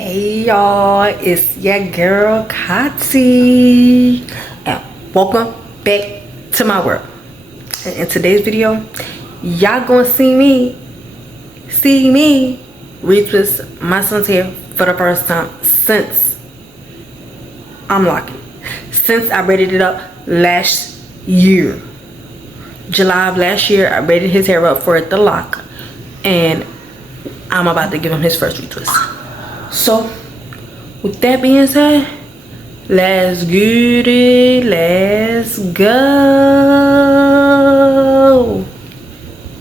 Hey y'all, it's your girl Katie, and welcome back to my world. And in today's video, y'all gonna see me retwist my son's hair for the first time since I braided it up last year. July of last year, I braided his hair up for it to lock, and I'm about to give him his first retwist. So, with that being said, let's get it. Let's go.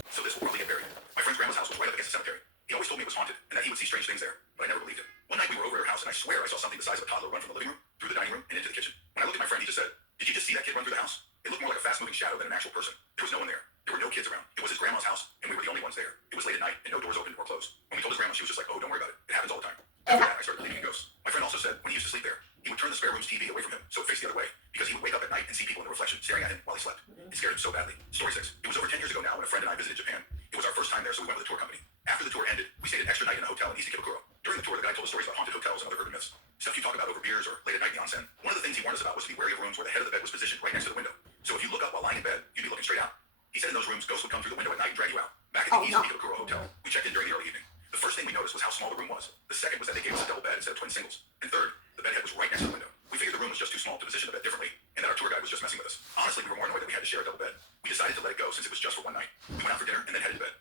So this will probably get buried. My friend's grandma's house was right up against the cemetery. He always told me it was haunted and that he would see strange things there, but I never believed it. One night we were over at her house and I swear I saw something the size of a toddler run from the living room, through the dining room, and into the kitchen. When I looked at my friend, he just said, "Did you just see that kid run through the house?" It looked more like a fast-moving shadow than an actual person. There was no one there. There were no kids around. It was his grandma's house, and we were the only ones there. It was late at night, and no doors opened or closed. When we told his grandma, she was just like, "Oh, don't worry about it. It happens all the time." After that, I started believing in ghosts. My friend also said when he used to sleep there, he would turn the spare room's TV away from him so it faced the other way, because he would wake up at night and see people in the reflection staring at him while he slept. It scared him so badly. Story 6. It was over 10 years ago now when a friend and I visited Japan. It was our first time there, so we went with the tour company. After the tour ended, we stayed an extra night in a hotel in East Ikebukuro. During the tour, the guy told us stories about haunted hotels and other urban myths. Stuff you talk about over beers or late at night in the onsen. One of the things he warned us about was to be wary of rooms where the head of the bed was positioned right next to the window. So if you look up while lying in bed, you'd be looking straight out. He said in those rooms, ghosts would come through the window at night and drag you out. Back at the East Ikebukuro Hotel, we checked in during the early evening. The first thing we noticed was how small the room was. The second was that they gave us a double bed instead of twin singles. And third, the bed head was right next to the window. We figured the room was just too small to position the bed differently, and that our tour guide was just messing with us. Honestly, we were more annoyed that we had to share a double bed. We decided to let it go since it was just for one night. We went out for dinner and then headed to bed.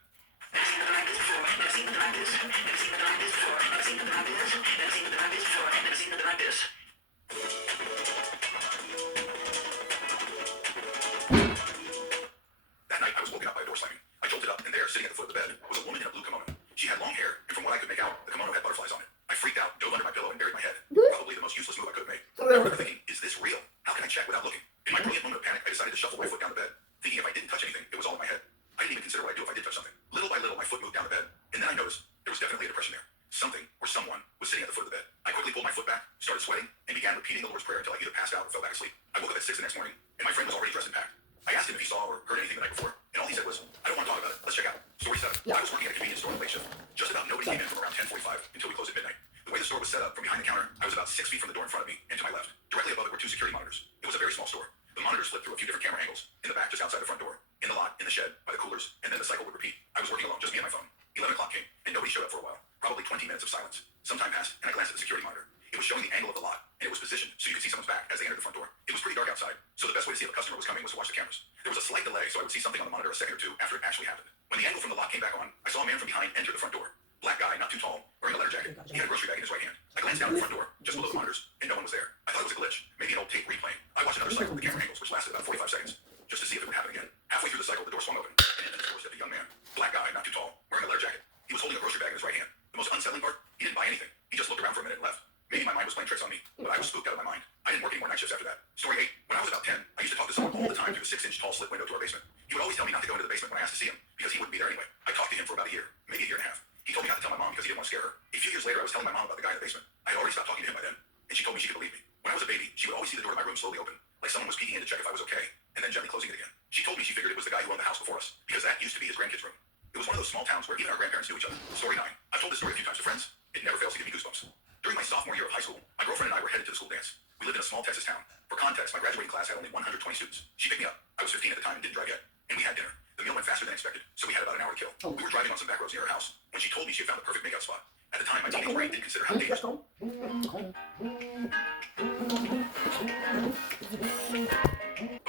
That night, I was woken up by a door slamming. I jolted up, and there, sitting at the foot of the bed, was a woman in a blue kimono. She had long hair, and from what I could make out, the kimono had butterflies on it. I freaked out, dove under my pillow, and buried my head. Probably the most useless move I could have made. I remember thinking, is this real? How can I check without looking? In my brilliant moment of panic, I decided to shuffle my foot down the bed, thinking if I didn't touch anything, it was all in my head. I didn't even consider what I'd do if I did touch something. Little by little, my foot moved down the bed, and then I noticed there was definitely a depression there. Something or someone was sitting at the foot of the bed. I quickly pulled my foot back, started sweating, and began repeating the Lord's Prayer until I either passed out or fell back asleep. I woke up at 6 the next morning, and my friend was already dressed and packed. I asked him if he saw or heard anything the night before, and all he said was, "I don't want to talk about it. Let's check out." Story 7. I was working at a convenience store on the late shift. Just about nobody came in from around 10:45 until we closed at midnight. The way the store was set up, from behind the counter, I was about 6 feet from the door in front of me, and to my left. Directly above it were 2 security monitors. It was a very small store. The monitors flipped through a few different camera angles. In the back, just outside the front door. In the lot, in the shed, by the coolers, and then the cycle would repeat. I was working alone, just me and my phone. 11 o'clock came, and nobody showed up for a while. Probably 20 minutes of silence. Some time passed, and I glanced at the security monitor. It was showing the angle of the lot, and it was positioned so you could see someone's back as they entered the front door. It was pretty dark outside, so the best way to see if a customer was coming was to watch the cameras. There was a slight delay, so I would see something on the monitor a second or two after it actually happened. When the angle from the lot came back on, I saw a man from behind enter the front door. Black guy, not too tall, wearing a leather jacket. He had a grocery bag in his right hand. I glanced down at the front door, just below the monitors, and no one was there. I thought it was a glitch, maybe an old tape replaying. I watched another cycle of the camera angles, which lasted about 45 seconds, just to see if it would happen again. Halfway through the cycle, the door swung open, and in the door stepped a young man. Black guy, not too tall, wearing a leather jacket. He was holding a grocery bag in his right hand. The most unsettling part, he didn't buy anything. He just looked around for a minute and left. Maybe my mind was playing tricks on me, but I was spooked out of my mind. I didn't work any more night shifts after that. Story 8. When I was about 10, I used to talk to someone all the time through the 6-inch tall slit window to our basement. He would always tell me not to go into the basement when I asked to see him, because he wouldn't be there anyway. I talked to him for about a year, maybe a year and a half. He told me not to tell my mom because he didn't want to scare her. A few years later, I was telling my mom about the guy in the basement. I had already stopped talking to him by then, and she told me she could believe me. When I was a baby, she would always see the door to my room slowly open, like someone was peeking in to check if I was okay, and then gently closing it again. She told me she figured it was the guy who owned the house before us, because that used to be his grandkids' room. It was one of those small towns where even our grandparents knew each other. Story 9. I've told this story a few times to friends. It never fails to give me goosebumps. During my sophomore year of high school, my girlfriend and I were headed to the school dance. We lived in a small Texas town. For context, my graduating class had only 120 students. She picked me up. I was 15 at the time and didn't drive yet. And we had dinner. The meal went faster than expected, so we had about an hour to kill. We were driving on some back roads near her house when she told me she had found the perfect makeout spot. At the time, my teenage brain didn't consider how dangerous. By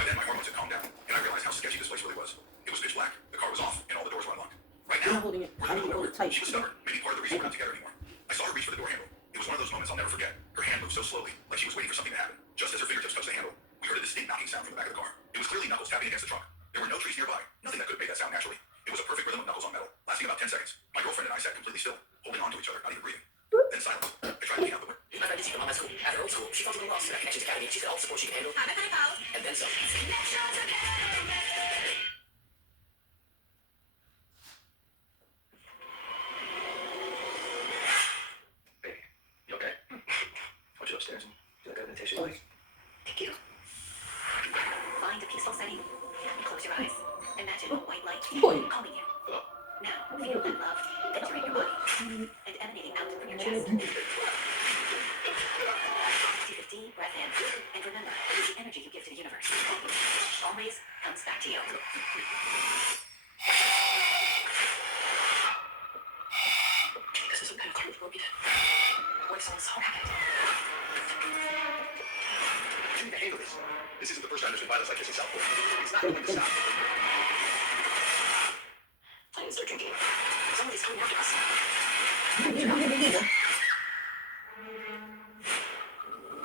then, my hormones had calmed down, and I realized how sketchy this place really was. It was pitch black, the car was off, and all the doors were unlocked. Right now, we're in the middle of nowhere. She was stubborn, maybe part of the reason we're not together anymore. I saw her reach for the door handle. It was one of those moments I'll never forget. Her hand moved so slowly, like she was waiting for something to happen. Just as her fingertips touched the handle, we heard a distinct knocking sound from the back of the car. It was clearly knuckles tapping against the trunk. There were no trees nearby, nothing that could have made that sound naturally. It was a perfect rhythm of knuckles on metal, lasting about 10 seconds. My girlfriend and I sat completely still, holding on to each other, not even breathing. Then silence. I tried to lean out the window. My friend is mom at school. After old school, she felt a little lost in her connection to Academy. She said all the support she could handle. And then some. Baby, you okay? I want you upstairs. Feel like I have an tissue. Thank you. Find a peaceful setting and close your eyes. Imagine a white light calming you. Hello? Now feel that love entering your body and emanating out from your chest. energy you give to the universe always comes back to you. This is some kind of card before we did. What if someone's so happy? You need to handle this. This isn't the first time there's been violence like this in Southport. It's not going to stop. I need to start drinking. Somebody's coming after us.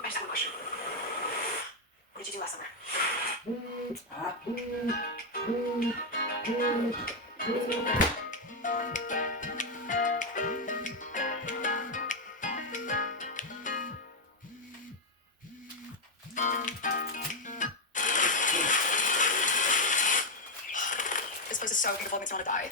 I just have a question. What did you do last summer? This place is so beautiful, it makes me want to die.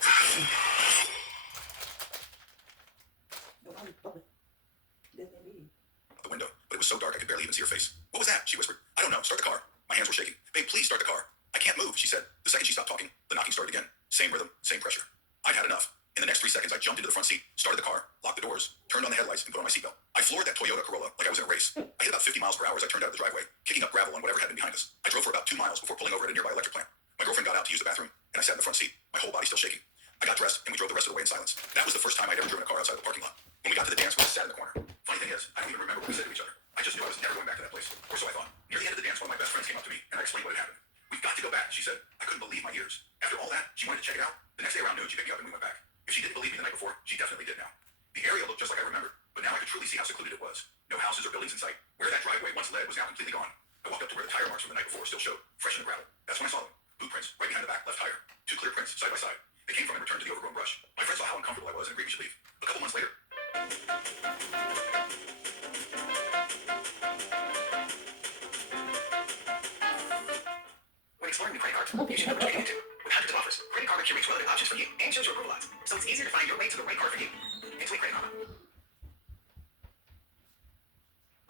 The window, but it was so dark I could barely even see her face. What was that? She whispered. I don't know. Start the car. My hands were shaking. Babe, please start the car. I can't move, she said. The second she stopped talking, the knocking started again. Same rhythm, same pressure. I'd had enough. In the next 3 seconds, I jumped into the front seat, started the car, locked the doors, turned on the headlights, and put on my seatbelt. I floored that Toyota Corolla like I was in a race. I hit about 50 miles per hour as I turned out of the driveway, kicking up gravel on whatever had been behind us. I drove for about 2 miles before pulling over at a nearby electric plant. My girlfriend got out to use the bathroom, and I sat in the front seat, my whole body still shaking. I got dressed, and we drove the rest of the way in silence. That was the first time I'd ever driven a car outside the parking lot. When we got to the dance, we just sat in the corner. Funny thing is, I don't even remember what we said to each other. I just knew I was never going back to that place, or so I thought. Near the end of the dance, one of my best friends came up to me, and I explained what had happened. We've got to go back, she said. I couldn't believe my ears. After all that, she wanted to check it out. The next day around noon, she picked me up and we went back. If she didn't believe me the night before, she definitely did now. The area looked just like I remembered, but now I could truly see how secluded it was. No houses or buildings in sight. Where that driveway once led was now completely gone. I walked up to where the tire marks from the night before still showed, fresh in the gravel. That's when I saw them. Boot prints right behind the back left tire. 2 clear prints side by side. They came from and returned to the overgrown brush. My friend saw how uncomfortable I was and agreed we should leave. A couple months later, When exploring new credit cards, you should know what you're getting into. With hundreds of offers, Credit Karma curates relative options for you and shows your approval odds, so it's easier to find your way to the right card for you. It's with Credit Karma.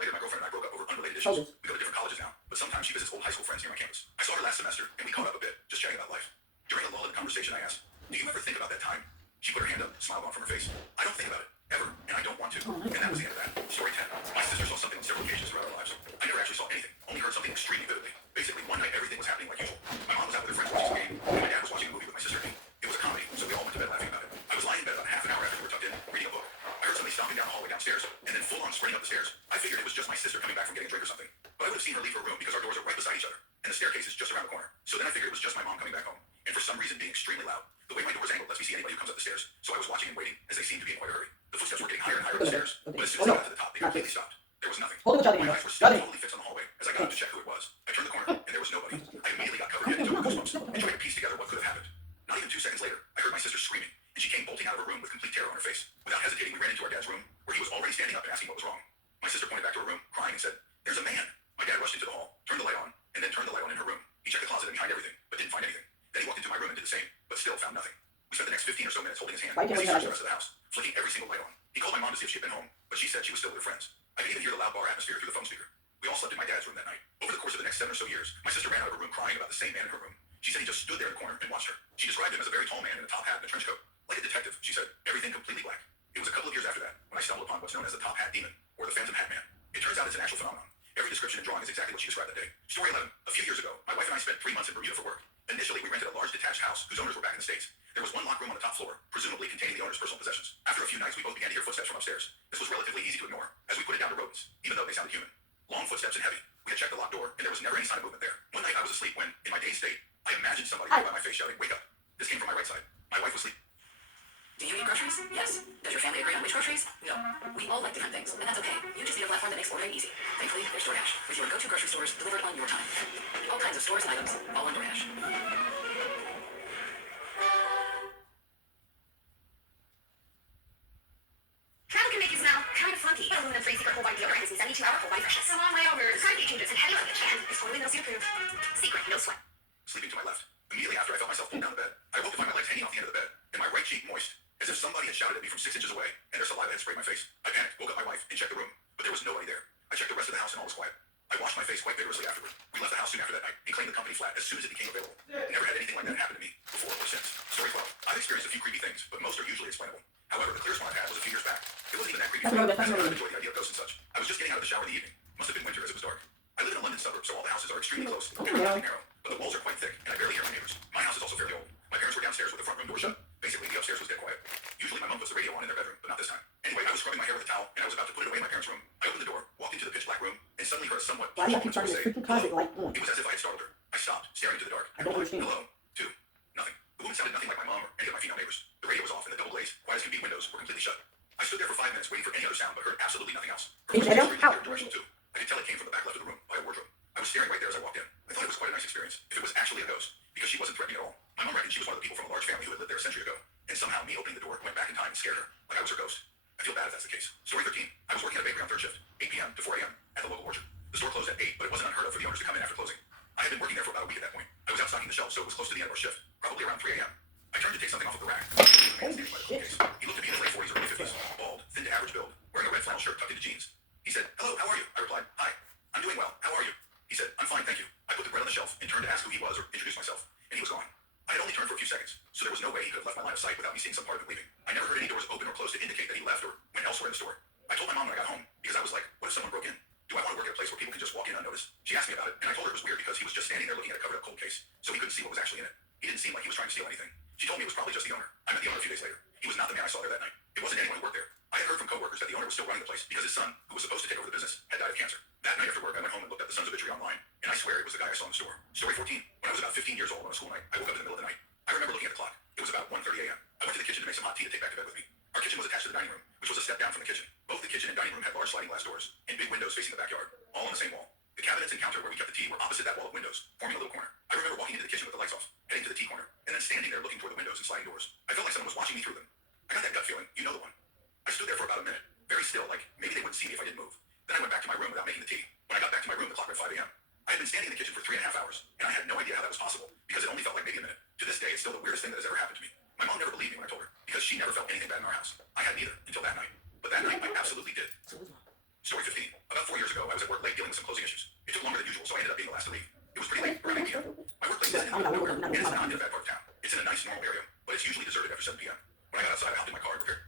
later my girlfriend and I broke up over unrelated issues. We go to different colleges now, but sometimes she visits old high school friends near my campus. I saw her last semester, and we caught up a bit, just chatting about life. During a lull in the conversation, I asked, do you ever think about that time? She put her hand up, smile gone from her face. I don't think about it, ever, and I don't want to. And that was the end of that. Story 10. My sister saw something on several occasions throughout our lives. I never actually saw anything, only heard something extremely vividly. Basically, one night everything was happening like usual. My mom was out with her friends watching some game, and my dad was watching a movie with my sister and me. It was a comedy, so we all went to bed laughing about it. I was lying in bed about half an hour after we were tucked in, reading a book. I heard somebody stomping down the hallway downstairs, and then full on sprinting up the stairs. I figured it was just my sister coming back from getting a drink or something, but I would have seen her leave her room because our doors are right beside each other, and the staircase is just around the corner. So then I figured it was just my mom coming back home, and for some reason being extremely loud. The way my door is angled lets me see anybody who comes up the stairs, so I was watching and waiting as they seemed to be in quite a hurry. The footsteps were getting higher and higher up the stairs, but as soon as I got to the top, they completely stopped. There was nothing. My eyes were still totally fixed on the hallway as I got up to check who it was. I turned the corner, and there was nobody. I immediately got covered in total goosebumps and tried to piece together what could have happened. Not even 2 seconds later, I heard my sister screaming, and she came bolting out of her room with complete terror on her face. Without hesitating, we ran into our dad's room, where he was already standing up and asking what was wrong. My sister pointed back to her room, crying, and said, "There's a man." My dad rushed into the hall, turned the light on, and then turned the light on in her room. He checked the closet and behind everything, but didn't find anything. Then he walked into my room and did the same, but still found nothing. We spent the next 15 or so minutes holding his hand as he searched the rest of the house, flicking every single light on. He called my mom to see if she had been home, but she said she was still with her friends. I could even hear the loud bar atmosphere through the phone speaker. We all slept in my dad's room that night. Over the course of the next 7 or so years, my sister ran out of her room crying about the same man in her room. She said he just stood there in the corner and watched her. She described him as a very tall man in a top hat and a trench coat. Like a detective, she said. Everything completely black. It was a couple of years after that when I stumbled upon what's known as the Top Hat Demon, or the Phantom Hat Man. It turns out it's an actual phenomenon. Every description and drawing is exactly what she described that day. Story 11. A few years ago, my wife and I spent 3 months in Bermuda for work. Initially, we rented a large detached house whose owners were back in the States. There was one locked room on the top floor, presumably containing the owner's personal possessions. After a few nights, we both began to hear footsteps from upstairs. This was relatively easy to ignore, as we put it down to rodents, even though they sounded human. Long footsteps and heavy. We had checked the locked door, and there was never any sign of movement there. One night I was asleep when, in my dazed state, I imagined somebody right by my face shouting, "Wake up." This came from my right side. My wife was asleep. Do you eat groceries? Yes. Does your family agree on which groceries? No. We all like different things, and that's okay. You just need a platform that makes ordering easy. Thankfully, there's DoorDash, with your go-to grocery stores delivered on your time. All kinds of stores and items, all on DoorDash. Travel can make you smell kind of funky. But aluminum free secret whole body deodorant is 72-hour whole body freshness. So long layovers, card changes, and heavy luggage. And it's totally no proof. Secret, no sweat. Sleeping to my left. Immediately after I felt myself pulled down the bed, I woke to find my legs hanging off the end of the bed, and my right cheek moist, as if somebody had shouted at me from 6 inches away, and their saliva had sprayed my face. I panicked, woke up my wife, and checked the room, but there was nobody there. I checked the rest of the house, and all was quiet. I washed my face quite vigorously afterward. We left the house soon after that night, and claimed the company flat as soon as it became available. Never had anything like that happen to me before or since. Story 12. I've experienced a few creepy things, but most are usually explainable. However, the clearest one I've had was a few years back. It wasn't even that creepy. I enjoyed the idea of ghosts and such. I was just getting out of the shower in the evening. Must have been winter as it was dark. I live in a a London suburb, so all the houses are extremely close and relatively narrow, but the walls are quite thick, and I barely hear my neighbors. My house is also fairly old. My parents were downstairs with the front room door shut. Basically, the upstairs was dead quiet. Usually, my mom puts the radio on in their bedroom, but not this time. Anyway, I was scrubbing my hair with a towel, and I was about to put it away in my parents' room. I opened the door, walked into the pitch black room, and suddenly heard a somewhat Why do you keep turning your freaking closet light on? It was as if I had startled her. I stopped, staring into the dark. I don't understand. Hello? Two. Nothing. The woman sounded nothing like my mom or any of my female neighbors. The radio was off, and the double glazed, quiet as can be windows were completely shut. I stood there for 5 minutes waiting for any other sound, but heard absolutely nothing else. Her voice was really directional too. I could tell it came from the back left of the room by a wardrobe. I was staring right there as I walked in. I thought it was quite a nice experience, if it was actually a ghost, because she wasn't threatening at all. My mom reckoned she was one of the people from a large family who had lived there a century ago, and somehow me opening the door went back in time and scared her, like I was her ghost. I feel bad if that's the case. Story 13. I was working at a bakery on third shift, 8 p.m. to 4 a.m. at the local orchard. The store closed at 8, but it wasn't unheard of for the owners to come in after closing. I had been working there for about a week at that point. I was out stocking the shelves, so it was close to the end of our shift, probably around 3 a.m. I turned to take something off of the rack. He looked at me in his late 40s or early 50s, bald, thin to average build, wearing a red flannel shirt tucked into jeans. He said, "Hello, how are you?" I replied, "Hi, I'm doing well. How are you?" He said, "I'm fine, thank you." I put the bread on the shelf and turned to ask who he was or introduce myself, and he was gone. I had only turned for a few seconds, so there was no way he could have left my line of sight without me seeing some part of him leaving. I never heard any doors open or close to indicate that he left or went elsewhere in the store. I told my mom when I got home, because I was like, what if someone broke in? Do I want to work at a place where people can just walk in unnoticed? She asked me about it, and I told her it was weird because he was just standing there looking at a covered up cold case, so he couldn't see what was actually in it. He didn't seem like he was trying to steal anything. She told me it was probably just the owner. I met the owner a few days later. He was not the man I saw there that night. It wasn't anyone who worked there. I had heard from coworkers that the owner was still running the place because his son, who was supposed to take over the business, had died of cancer. That night after work, I went home and looked up the son's obituary online, and I swear it was the guy I saw in the store. Story 14. When I was about 15 years old on a school night, I woke up in the middle of the night. I remember looking at the clock. It was about 1:30 a.m. I went to the kitchen to make some hot tea to take back to bed with me. Our kitchen was attached to the dining room, which was a step down from the kitchen. Both the kitchen and dining room had large sliding glass doors and big windows facing the backyard, all on the same wall. The cabinets and counter where we kept the tea were opposite that wall of windows, forming a little corner. I remember walking into the kitchen with the lights off, heading to the tea corner, and then standing there looking toward the windows and sliding doors. I felt like someone was watching me through them. I got that gut feeling, you know the one. I stood there for about a minute, very still, like maybe they wouldn't see me if I didn't move. Then I went back to my room without making the tea. When I got back to my room, the clock read 5 a.m. I had been standing in the kitchen for 3.5 hours, and I had no idea how that was possible, because it only felt like maybe a minute. To this day, it's still the weirdest thing that has ever happened to me. My mom never believed me when I told her, because she never felt anything bad in our house. I hadn't either, until that night. But that night, I absolutely did. Story 15. About 4 years ago, I was at work late dealing with some closing issues. It took longer than usual, so I ended up being the last to leave. It was pretty late, around 8 p.m. My workplace is in the middle of nowhere, and it's not in a bad part of town. It's in a nice, normal area, but it's usually deserted after 7 p.m. When I got outside, I hopped in my car and prepared.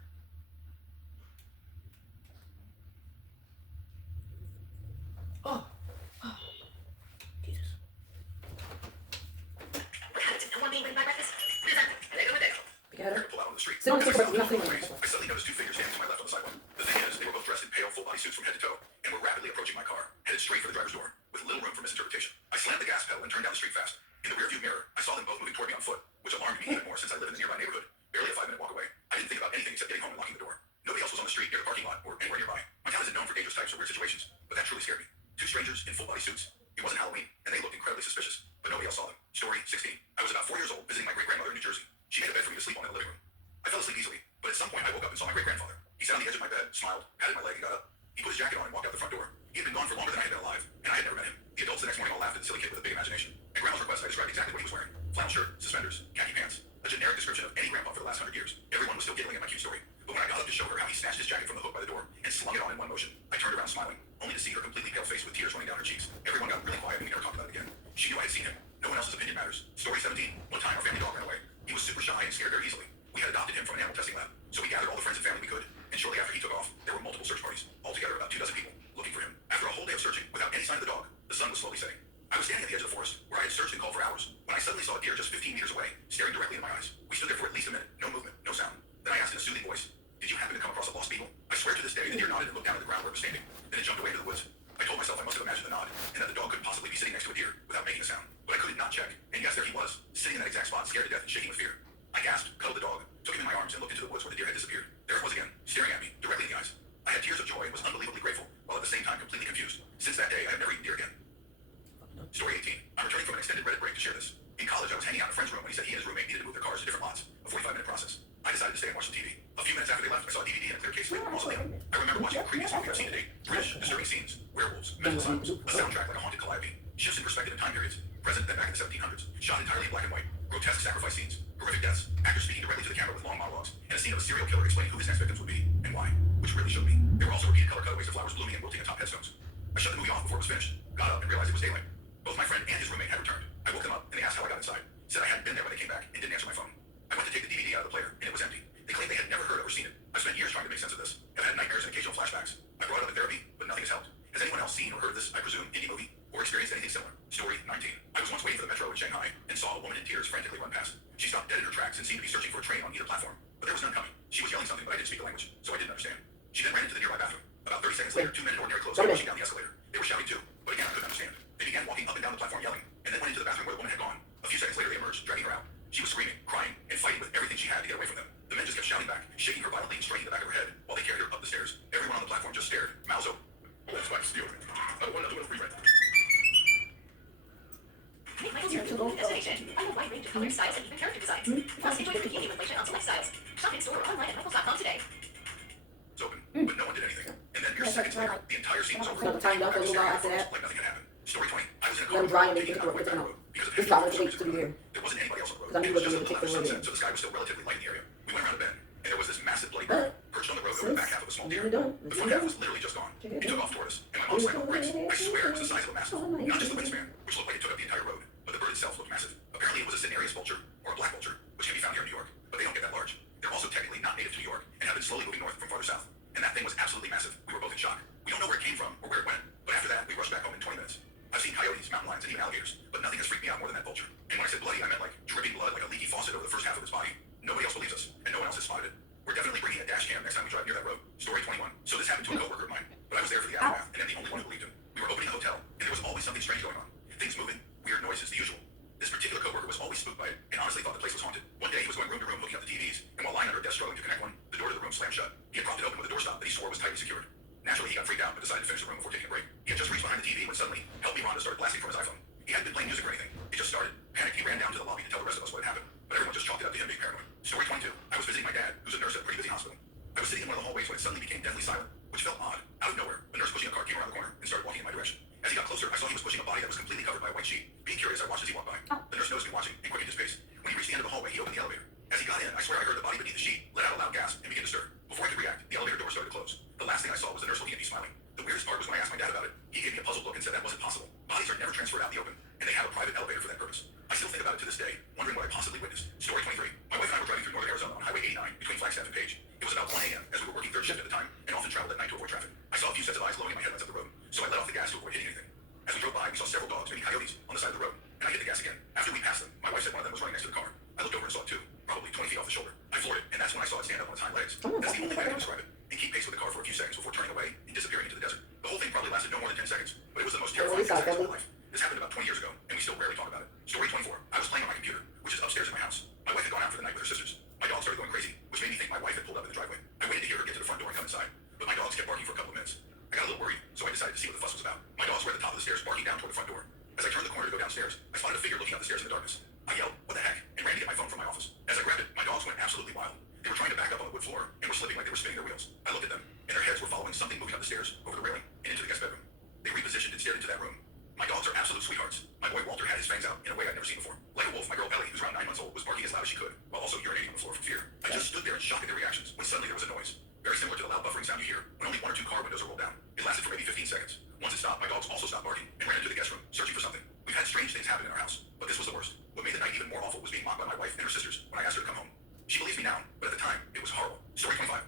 No one being written by breakfast. There go. Prepared to pull out on the street. Sit on the As I table, stepped nothing. into my I suddenly noticed 2 figures standing to my left on the sidewalk. The thing is, they were both dressed in pale, full-body suits from head to toe, and were rapidly approaching my car, headed straight for the driver's door, with little room for misinterpretation. I slammed the gas pedal and turned down the street fast. In the rearview mirror, I saw them both moving toward me on foot, which alarmed me even more since I live in the nearby neighborhood, barely a 5-minute walk away. I didn't think about anything except getting home and locking the door. Nobody else was on the street, near the parking lot, or anywhere nearby. My town isn't known for dangerous types or weird situations, but that truly scared me. 2 strangers in full-body suits. It wasn't Halloween, and they looked incredibly suspicious, but nobody else saw them. Story 16. I was about 4 years old, visiting my great-grandmother in New Jersey. She made a bed for me to sleep on in the living room. I fell asleep easily, but at some point I woke up and saw my great-grandfather. He sat on the edge of my bed, smiled, patted my leg, and got up. He put his jacket on and walked out the front door. He had been gone for longer than I had been alive, and I had never met him. The adults the next morning all laughed at the silly kid with a big imagination. At Grandma's request, I described exactly what he was wearing. Flannel shirt, suspenders, khaki pants. A generic description of any grandpa for the last 100 years. Everyone was still giggling at my cute story. But when I got up to show her how he snatched his jacket from the hook by the door and slung it on in one motion, I turned around smiling, only to see her completely pale face with tears running down her cheeks. Everyone got really quiet and we never talked about it again. She knew I had seen him. No one else's opinion matters. Story 17. One time our family dog ran away. He was super shy and scared very easily. We had adopted him from an animal testing lab, so we gathered all the friends and family we could, and shortly after he took off, there were multiple search parties, altogether about 24 people, looking for him. After a whole day of searching, without any sign of the dog, the sun was slowly setting. I was standing at the edge of the forest, where I had searched and called for hours, when I suddenly saw a deer just 15 meters away, staring directly into my eyes. We stood there for at least a minute, no movement, no sound. Then I asked in a soothing voice, "Did you happen to come across a lost beagle?" I swear to this day, the deer nodded and looked down at the ground where it was standing. Then it jumped away into the woods. I told myself I must have imagined the nod, and that the dog couldn't possibly be sitting next to a deer without making a sound. But I couldn't not check, and yes, there he was, sitting in that exact spot, scared to death and shaking with fear. I gasped, cuddled the dog, took him in my arms, and looked into the woods where the deer had disappeared. There it was again, staring at me, directly in the eyes. I had tears of joy and was unbelievably grateful, while at the same time completely confused. Since that day, I have never eaten deer again. Story 18. I'm returning from an extended Reddit break to share this. In college, I was hanging out in a friend's room when he said he and his roommate needed to move their cars to different lots. A 45-minute process. I decided to stay and watch some TV. A few minutes after they left, I saw a DVD and a clear case labeled Mausoleum. I remember watching the creepiest movie I've seen to date. British, disturbing scenes, werewolves, mental asylums, a soundtrack like a haunted calliope, shifts in perspective and time periods, present then back in the 1700s, shot entirely in black and white, grotesque sacrifice scenes, horrific deaths, actors speaking directly to the camera with long monologues, and a scene of a serial killer explaining who his next victims would be and why, which really shook me. There were also repeated color cutaways of flowers blooming and wilting atop headstones. I shut the movie off before it was finished, got up and realized it was daylight. Both my friend and his roommate had returned. I woke them up and they asked how I got inside. Said I hadn't been there when they came back and didn't answer my phone. I went to take the DVD out of the player and it was empty. They claimed they had never heard or seen it. I've spent years trying to make sense of this. I've had nightmares and occasional flashbacks. I brought it up in therapy, but nothing has helped. Has anyone else seen or heard of this, I presume, indie movie or experienced close came rushing down the escalator. They were shouting too, but again, I couldn't understand. They began walking up and down the platform yelling, and then went into the bathroom where the woman had gone. A few seconds later, they emerged, dragging her out. She was screaming, crying, and fighting with everything she had to get away from them. The men just kept shouting back, shaking her violently and striking the back of her head while they carried her up the stairs. Everyone on the platform just stared, mouths open. That's why steal it. I want another one free rent. Make Michael's your new destination. Find a wide range of colors, styles, and even character designs. Plus, enjoy convenient inflation on select styles. Shop in store or online at michaels.com today. It's open, but no one did anything. And then mere seconds later, the entire scene was over. So time down for a little while after that. Like nothing had happened. Story 20. I was in a Let car them dry and taking then out of the take the road road. because of This heavy time rain. it's to be here. There wasn't anybody else on the road. Because I It knew was what just a you little were after taking sunset, so the sky was still relatively light in the area. We went around a bend, and there was this massive bloody bird perched on the road over the back half of a small deer. The front half was literally just gone. It took off toward us, and my mom slammed on the brakes. I swear it was the size of a mastiff. Not just the wingspan, which looked like it took up the entire road, but the bird itself looked massive. Apparently it was a cinereous vulture, or a black vulture, which can be found here in New York, but they don't get that large. They're also technically not native to New York, and have been slowly moving north from farther south. And that thing was absolutely massive. We were both in shock. We don't know where it came from or where it went, but after that, we rushed back home in 20 minutes. I've seen coyotes, mountain lions, and even alligators, but nothing has freaked me out more than that vulture. And when I said bloody, I meant like dripping blood like a leaky faucet over the first half of its body. Nobody else believes us, and no one else has spotted it. We're definitely bringing a dash cam next time we drive near that road. Story 21. So this happened to a coworker of mine, but I was there for the aftermath, and I'm the only one who believed him. We were opening a hotel, and there was always something strange going on. Things moving, weird noises, the usual. This particular coworker was always spooked by it, and honestly thought the place was haunted. One day he was going room to room looking at the TVs, and while lying under a desk struggling to connect one, the door to the room slammed shut. He had propped it open with a doorstop that he swore was tightly secured. Naturally, he got freaked out, but decided to finish the room before taking a break. He had just reached behind the TV when suddenly, Help Me Rhonda started blasting from his iPhone. He hadn't been playing music or anything. It just started. Panicked, he ran down to the lobby to tell the rest of us what had happened, but everyone just chalked it up to him being paranoid. Story 22. I was visiting my dad, who's a nurse at a pretty busy hospital. I was sitting in one of the hallways when it suddenly became deathly silent, which felt odd. Out of nowhere, a nurse pushing a cart came around the corner and started walking in my direction. As he got closer, I saw he was pushing a body that was completely covered by a white sheet. Being curious, I watched as he walked by. The nurse noticed me watching and quickened his pace. When he reached the end of the hallway, he opened the elevator. As he got in, I swear I heard the body beneath the sheet let out a loud gasp and begin to stir. Before I could react, the elevator door started to close. The last thing I saw was the nurse looking at me smiling. The weirdest part was when I asked my dad about it. He gave me a puzzled look and said that wasn't possible. Bodies are never transferred out in the open, and they have a private elevator for that purpose. I still think about it to this day, wondering what I possibly witnessed. Story 23. My wife and I were driving through northern Arizona on Highway 89 between Flagstaff and Page. It was about 1 a.m. as we were working third shift at the time, and often traveled at night to avoid traffic. I saw a few sets of eyes lowering in my headlights up the road, so I let off the gas to avoid hitting anything. As we drove by, we saw several dogs, maybe coyotes, on the side of the road, and I hit the gas again. After we passed them, my wife said one of them was running next to the car. I looked over and saw it too, probably 20 feet off the shoulder. I floored it, and that's when I saw it stand up on its hind legs. That's the only way I can describe it. And keep pace with the car for a few seconds before turning away and disappearing into the desert. The whole thing probably lasted no more than 10 seconds, but it was the most terrifying 10 seconds of my life. This happened about 20 years ago, and we still rarely talk about it. Story 24. I was playing on my computer, which is upstairs in my house. My wife had gone out for the night with her sisters. My dog started going crazy, which made me think my wife had pulled up in the driveway. I waited to hear her get to the front door and come inside, but my dogs kept barking for a couple of minutes. I got a little worried, so I decided to see what the fuss was about. My dogs were at the top of the stairs barking down toward the front door. As I turned the corner to go downstairs, I spotted a figure looking up the stairs in the darkness. I yelled, "What the heck?" and ran to get my phone from my office. As I grabbed it, my dogs went absolutely wild. They were trying to back up on the wood floor and were slipping like they were spinning their wheels. I looked at them, and their heads were following something moving up the stairs, over the railing, and into the guest bedroom. They repositioned and stared into that room. My dogs are absolute sweethearts. My boy Walter had his fangs out in a way I'd never seen before. Like a wolf, my girl Ellie, who's around 9 months old, was barking as loud as she could, while also urinating on the floor from fear. I just stood there in shock at their reactions, when suddenly there was a noise. Very similar to the loud buffering sound you hear when only 1 or 2 car windows are rolled down. It lasted for maybe 15 seconds. Once it stopped, my dogs also stopped barking and ran into the guest room, searching for something. We've had strange things happen in our house, but this was the worst. What made the night even more awful was being mocked by my wife and her sisters when I asked her to come home. She believes me now, but at the time, it was horrible. Story 25.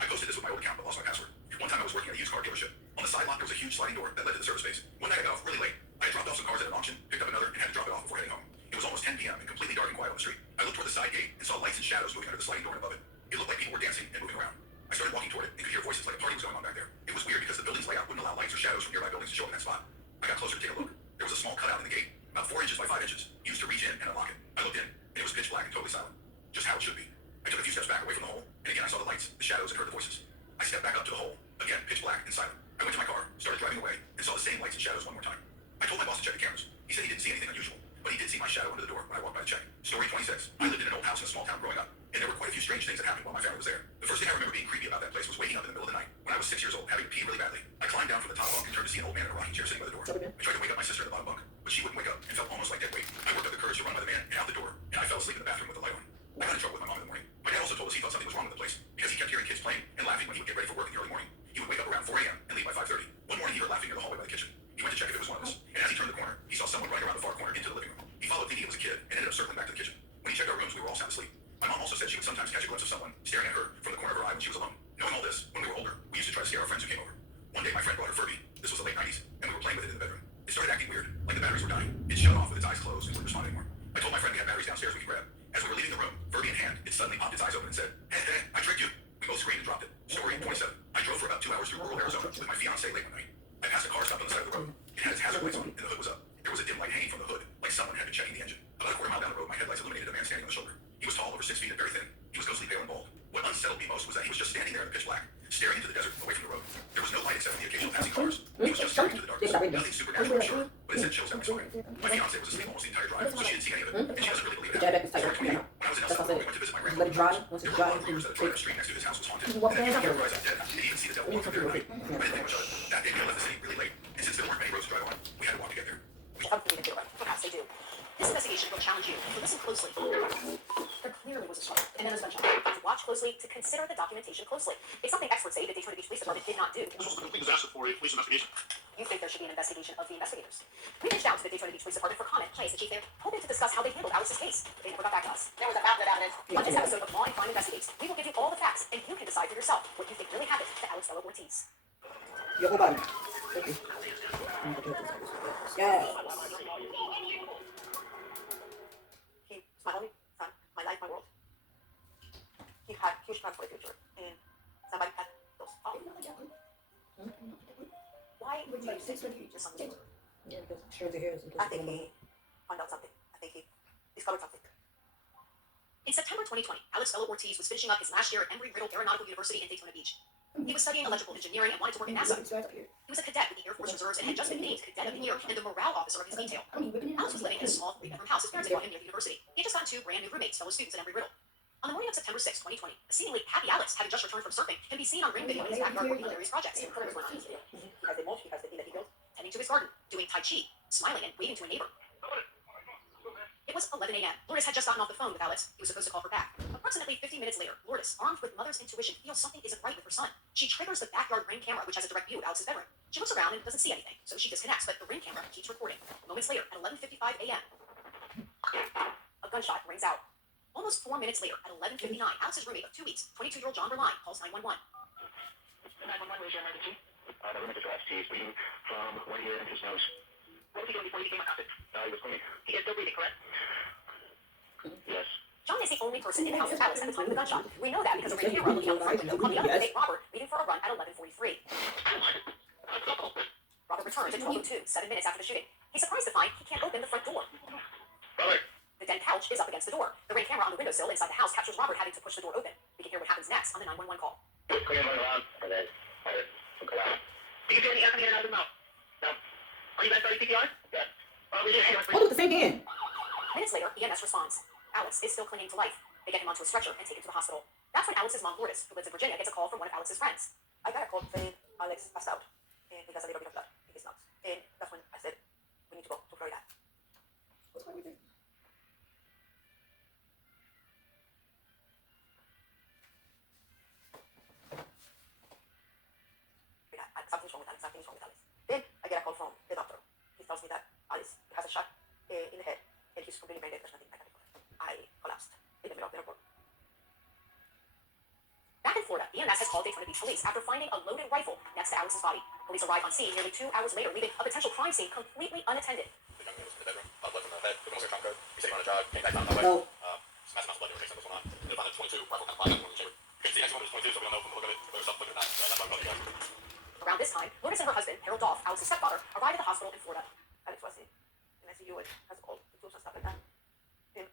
I posted this with my old account but lost my password. One time I was working at a used car dealership. On the side lot, there was a huge sliding door that led to the service space. One night I got off really late. I had dropped off some cars at an auction, picked up another, and had to drop it off before heading home. It was almost 10 p.m. and completely dark and quiet on the street. I looked toward the side gate and saw lights and shadows moving under the sliding door and above it. It looked like people were dancing and moving around. I started walking toward it and could hear voices like a party was going on back there. It was weird because the building's layout wouldn't allow lights or shadows from nearby buildings to show up in that spot. I got closer to take a look. There was a small cutout in the gate, about 4 inches by 5 inches, used to reach in and unlock it. I looked in, and it was pitch black and totally silent. Just how it should be. I took a few steps back away from the hole, and again I saw the lights, the shadows, and heard the voices. I stepped back up to the hole, again pitch black and silent. I went to my car, started driving away, and saw the same lights and shadows one more time. I told my boss to check the cameras. He said he didn't see anything unusual, but he did see my shadow under the door when I walked by to check. Story 26. I lived in an old house in a small town growing up, and there were quite a few strange things that happened while my family was there. The first thing I remember being creepy about that place was waking up in the middle of the night when I was 6 years old, having to pee really badly. I climbed down from the top bunk and turned to see an old man in a rocking chair sitting by the door. I tried to wake up my sister in the bottom bunk, but she wouldn't wake up and felt almost like dead weight. I worked up the courage to run by the man and out the door, and I fell asleep in the bathroom with the light on. I got in trouble with my mom in the morning. My dad also told us he thought something was wrong with the place because he kept hearing kids playing and laughing when he would get ready for work in the early morning. He would wake up around 4 a.m. and leave by 5:30. One morning he heard laughing near the hallway by the kitchen. He went to check if it was one of us, and as he turned the corner, he saw someone running around the far corner into the living room. He followed thinking it was a kid and ended up circling back to the kitchen. When he checked our rooms, we were all sound asleep. My mom also said she would sometimes catch a glimpse of someone staring at her from the corner of her eye when she was alone. Knowing all this, when we were older, we used to try to scare our friends who came over. One day my friend brought her Furby. This was the late 90s, and we were playing with it in the bedroom. It started acting weird, like the batteries were dying. It shut off with its eyes closed and wouldn't respond anymore. I told my friend we had batteries downstairs we could grab. As we were leaving the room, Furby in hand, it suddenly popped its eyes open and said, "Hey, hey, I tricked you." We both screamed and dropped it. Story 27. I drove for about 2 hours through rural Arizona with my fiance stay late one night. I passed a car stopped on the side of the road. It had its hazard lights on, and the hood was up. There was a dim light hanging from the hood, like someone had been checking the engine. About a quarter mile down the road, my headlights illuminated a man standing on the shoulder. He was tall, over 6 feet, and very thin. He was ghostly pale and bald. What unsettled me most was that he was just standing there in the pitch black, staring into the desert, away from the road. There was no light except for the occasional passing cars. He was just staring into the darkness. Nothing supernatural, I'm sure, but it sent chills down my spine. My fiancée was asleep almost the entire drive, so she didn't see any of it, and she doesn't really believe it happened. So when I was in El Salvador, we went to visit my grandmother. There were a lot of rumors that a drive street next to his house was haunted, and that he could realize I'm dead, and even see the devil walk through there at night. I didn't think much of it. That day, we left the city really late, and since there weren't many roads to drive on, we had to walk to get there. Perhaps they do. This investigation will challenge you to listen closely. There clearly was a struggle, and then a gunshot. To watch closely, to consider the documentation closely. It's something experts say the Daytona Beach Police Department did not do. This was a complete disaster for a police investigation. You think there should be an investigation of the investigators? We reached out to the Daytona Beach Police Department for comment. Hi, is the chief there? Hoping to discuss how they handled Alex's case. They never got back to us. There was a mountain of evidence. On this episode of Law and Crime Investigates, we will give you all the facts, and you can decide for yourself what you think really happened to Alex Ortiz. Your whole body. Yeah. He's my only son, my life, my world. He had huge plans for the future, and somebody had those problems. Why would you say your son was killed? Yeah, because sure the hairs. I think he found out something. I think he discovered something. In September 2020, Alex Ortiz was finishing up his last year at Embry-Riddle Aeronautical University in Daytona Beach. He was studying electrical engineering and wanted to work at NASA. He was a cadet with the Air Force Reserves and had just been named Cadet of the Year and the morale officer of his detail. Alex was living in a small 3-bedroom house his parents had bought him near the university. He had just gotten 2 brand new roommates, fellow students at Embry-Riddle. On the morning of September 6, 2020, a seemingly happy Alex, having just returned from surfing, can be seen on ring video in his backyard working on various projects. He has a mulch because the thing that he built, tending to his garden, doing Tai Chi, smiling and waving to a neighbor. It was 11 a.m. Lourdes had just gotten off the phone with Alex. He was supposed to call her back. Approximately 15 minutes later, Lourdes, armed with mother's intuition, feels something isn't right with her son. She triggers the backyard ring camera, which has a direct view of Alex's bedroom. She looks around and doesn't see anything, so she disconnects, but the ring camera keeps recording. Moments later, at 11:55 a.m., a gunshot rings out. Almost 4 minutes later, at 11:59, Alex's roommate of 2 weeks, 22-year-old John Verline, calls 911. 911, where's your emergency? The roommate just collapsed. He's bleeding from one ear into his nose. What was he doing before he became unconscious? He was cleaning. He is still breathing, correct? Yes. John is the only person in the house with Alex at the time of the gunshot. We know that because a ring camera looking out the front window caught the other roommate, Robert, leaving for a run at 11:43. Robert returns at 12:02, 7 minutes after the shooting. He's surprised to find he can't open the front door. Robert! The den couch is up against the door. The ring camera on the windowsill inside the house captures Robert having to push the door open. We can hear what happens next on the 911 call. Clean him around, and then fire it. He'll go out. Do you feel any air coming in and out of his mouth? No. Are you guys starting CPR? Yes. We did it. What was the same again? Minutes later, EMS responds. Alex is still clinging to life. They get him onto a stretcher and take him to the hospital. That's when Alex's mom, Lourdes, who lives in Virginia, gets a call from one of Alex's friends. I got a call saying Alex passed out, and he has a little bit of blood in his lungs. And that's when I said, we need to go to Florida. What's wrong with it? Something's wrong with Alex, something's wrong with Alex. Then I get a call from the doctor. He tells me that Alex has a shot in the head, and he's completely brain dead. There's nothing I can do for him. I collapsed in the middle of the airport. Back in Florida, EMS has called Daytona Beach Police after finding a loaded rifle next to Alex's body. Police arrive on scene nearly 2 hours later, leaving a potential crime scene completely unattended. The young man was in the bedroom, blood from the head, the was a trunk code. He said he went on a jog, came back down that way. No. Smashed out blood, they were chasing this one on. They found a 22 rifle kind of pocket in the chamber. Couldn't see the actual one, it was 22, so we don't know from the look of it, but there's something like that. That's why I'm calling you guys. Around this time, Lourdes and her husband, Harold Dolph, Alex's stepfather, arrive at the hospital in Florida. Alex was in ICU and has all the tools and stuff like that. And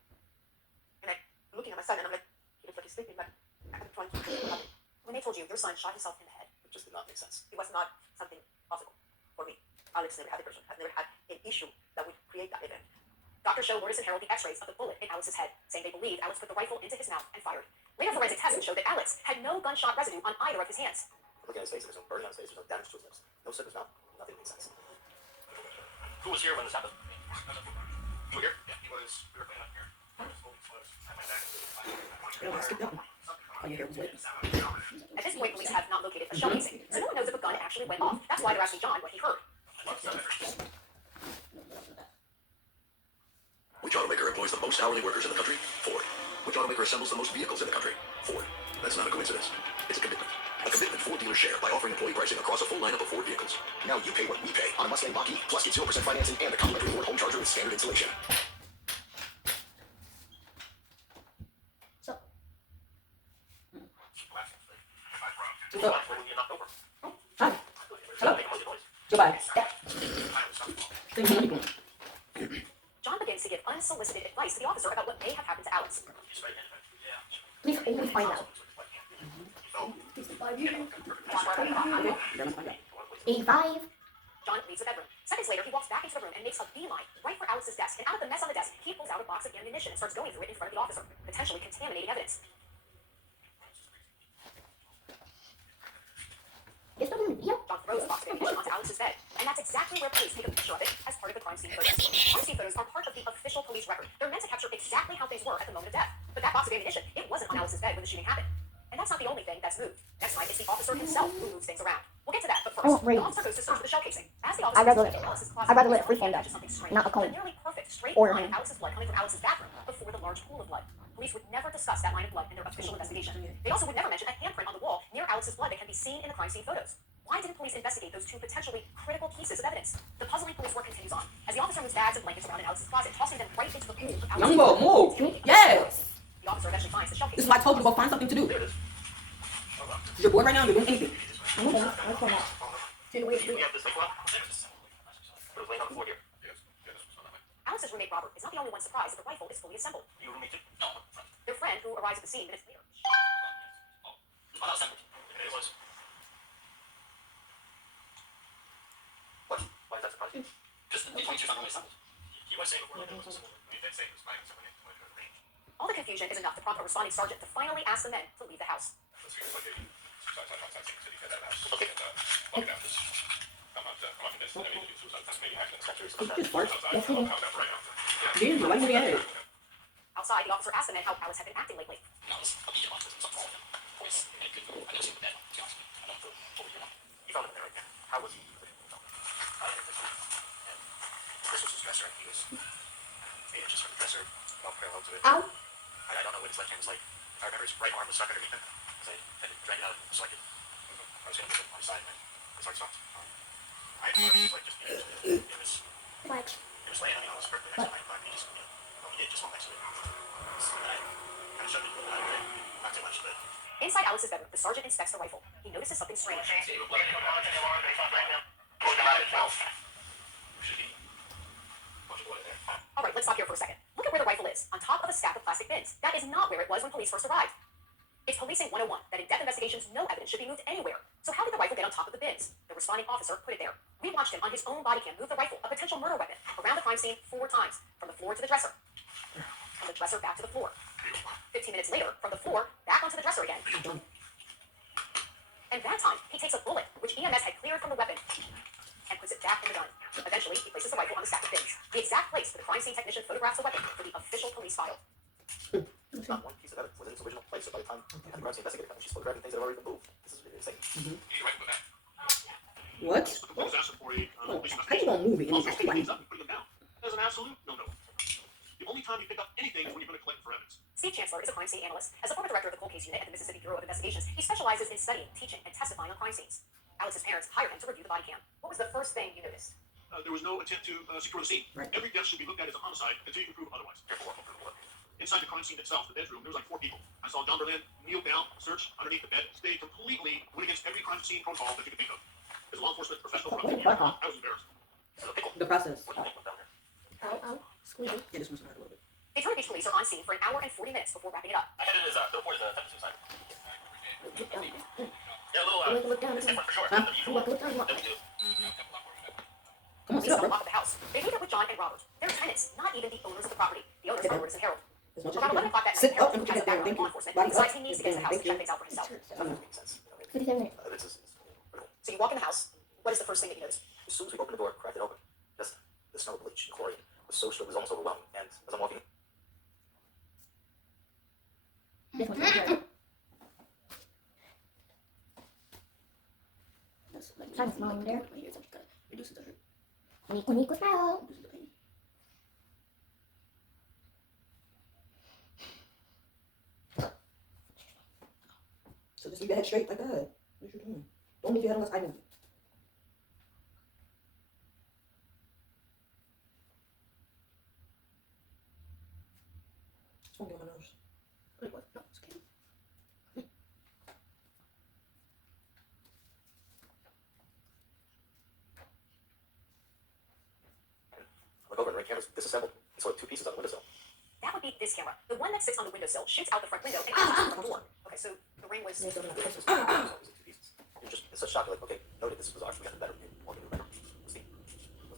I'm looking at my son and I'm like, he looks like he's sleeping, but I'm trying to figure out what happened. When they told you your son shot himself in the head, It just did not make sense. It was not something possible for me. Alex never had depression. I've never had an issue that would create that event. doctors show Lourdes and Harold the x-rays of the bullet in Alex's head, saying they believed Alex put the rifle into his mouth and fired. Later forensic tests showed that Alex had no gunshot residue on either of his hands. Looking at his face, there's no burning on his face, there's no damage to his lips, no slip in his mouth, nothing makes sense. Who was here when this happened? You were here? Yeah, he was. We were cleaning up here. I skipped that one. Oh, your hair was wet. At this point, police have not located a shell casing, so no one knows if a gun actually went off. That's why they're asking John what he heard. Which automaker employs the most hourly workers in the country? Ford. Which automaker assembles the most vehicles in the country? Ford. That's not a coincidence. It's a commitment. A commitment Ford dealers share by offering employee pricing across a full lineup of Ford vehicles. Now you pay what we pay on a Mustang Mach-E, plus get 0% financing and a complimentary Ford home charger with standard installation. So, What's up? When you knocked over? hi. Hello. Goodbye. John begins to give unsolicited advice to the officer about what may have happened to Alex. Please always find out. 85. John leaves the bedroom. Seconds later, he walks back into the room and makes a beeline right for Alex's desk. And out of the mess on the desk, he pulls out a box of ammunition and starts going through it in front of the officer, potentially contaminating evidence. It's the room. Yep. John throws the box of ammunition onto Alex's bed, and that's exactly where police take a picture of it as part of the crime scene photos. Crime scene photos are part of the official police record. They're meant to capture exactly how things were at the moment of death. But that box of ammunition, it wasn't on Alex's bed when the shooting happened. And that's not the only thing that's moved. Next time, it's the officer himself who moves things around. We'll get to that, but first, Oh, right. the officer goes to search for the shell casing. As the I'd officer rather goes let- to Alex's closet, I'd rather let it he freeform catches that, something strange. not a cone. The nearly perfect straight Or a line of hand. Alex's blood coming from Alex's bathroom before the large pool of blood. Police would never discuss that line of blood in their official investigation. They also would never mention a handprint on the wall near Alex's blood that can be seen in the crime scene photos. Why didn't police investigate those two potentially critical pieces of evidence? The puzzling police work continues on. As the officer moves bags and blankets around in Alex's closet, tossing them right into the pool of Alex's Young blood. boy, move. Yes. The officer eventually finds the shell This casing. is why I told you to go find something to do. You're bored right now. You're doing anything. I'm okay. I'll find out. We have this like, well, it was laying on the floor here. Alex's roommate Robert is not the only one surprised that the rifle is fully assembled. You roommate too? No. Their friend, who arrives at the scene minutes later, Oh, not assembled. It was. What? Why is that surprising? Just the points are not really assembled. He was saying before it was assembled. He did say it was not assembled. all the confusion is enough to prompt a responding sergeant to finally ask the men to leave the house. Just fart. Yes, we do. Yeah, why do you get it? Outside, the officer asked the men how Alex had been acting lately. You found him there, right? How was he? This was his dresser, and he was 8 inches from the dresser, about parallel to it. Ow. I don't know what his left hand was like. I remember his right arm was stuck underneath him. Because I had to drag it out so I could. I was going to move it on my side, and his heart stopped. I thought it was like just. It was laying on me. I was perfectly next to my he just. He did just one next to it. And I kind of shoved it out of the way. Not too much, but. Inside Alex's bedroom, the sergeant inspects the rifle. He notices something strange. All right, let's stop here for a second. Look at where the rifle is, on top of a stack of plastic bins. That is not where it was when police first arrived. It's policing 101 that in depth investigations, no evidence should be moved anywhere. So how did the rifle get on top of the bins? The responding officer put it there. We watched him on his own body cam move the rifle, a potential murder weapon, around the crime scene 4 times, from the floor to the dresser. From the dresser back to the floor. 15 minutes later, from the floor back onto the dresser again. And that time, he takes a bullet, which EMS had cleared from the weapon, and puts it back in the gun. Eventually, he places the rifle on the stack of bins. The exact place where the crime scene technician photographs the weapon for the official police file. Not one piece of evidence was in its original place, so by the time the crime scene investigator comes, she's photographing things that have already been moved. This is insane. What? What was asked for a How you gonna move it? also picking things up and putting them down. That is an absolute no-no. The only time you pick up anything is when you're going to collect for evidence. Steve Chancellor is a crime scene analyst. As the former director of the cold case unit at the Mississippi Bureau of Investigations, he specializes in studying, teaching, and testifying on crime scenes. Alex's parents hired him to review the body cam. What was the first thing you noticed? There was no attempt to secure the scene. Right. Every death should be looked at as a homicide until you can prove otherwise. Inside the crime scene itself, the bedroom, there was like 4 people. I saw John Berlin kneel down, search underneath the bed. They completely went against every crime scene protocol that you could think of. As a law enforcement professional, I was embarrassed. The process. Ow. Squeeze. Yeah, this one's hard a little bit. Detroit Beach police are on scene for an hour and 40 minutes before wrapping it up. I had it as the report is a type of suicide. Look down. Yeah, a little, Look down. it's different for sure. Huh? Look down. That we do. Come on, Police sit up, don't bro. lock up the house. They meet up with John and Robert. They're tenants, not even the owners of the property. The owners are Lourdes and Harold. As much as Around you 11 o'clock that night, Sit up Harold and has put a it down. background Thank in law you. enforcement. Body He decides up. he needs to get to the house to Thank check you. things out for himself. Makes sense. 57 minutes. This is critical. So you walk in the house. What is the first thing that you notice? As soon as we opened the door, cracked it open, just the smell of bleach and chlorine was so strong, it was almost overwhelming. And as I'm walking in, This one's right here. Trying to smell over there. Reduces the hurt. Unique style. Reduces the pain. So just leave your head straight like that. What you doing? Don't move your head unless I move it. It's gonna get on my nose. Wait, what? No, it's okay. camera's disassembled. It's like two pieces on the windowsill. That would be this camera. The one that sits on the windowsill shoots out the front window and out the front door. Okay, so the ring was. It's two pieces. You're just, it's such shock. You're like, okay, noted, this is bizarre. We got the better view. Want me to remember? Was the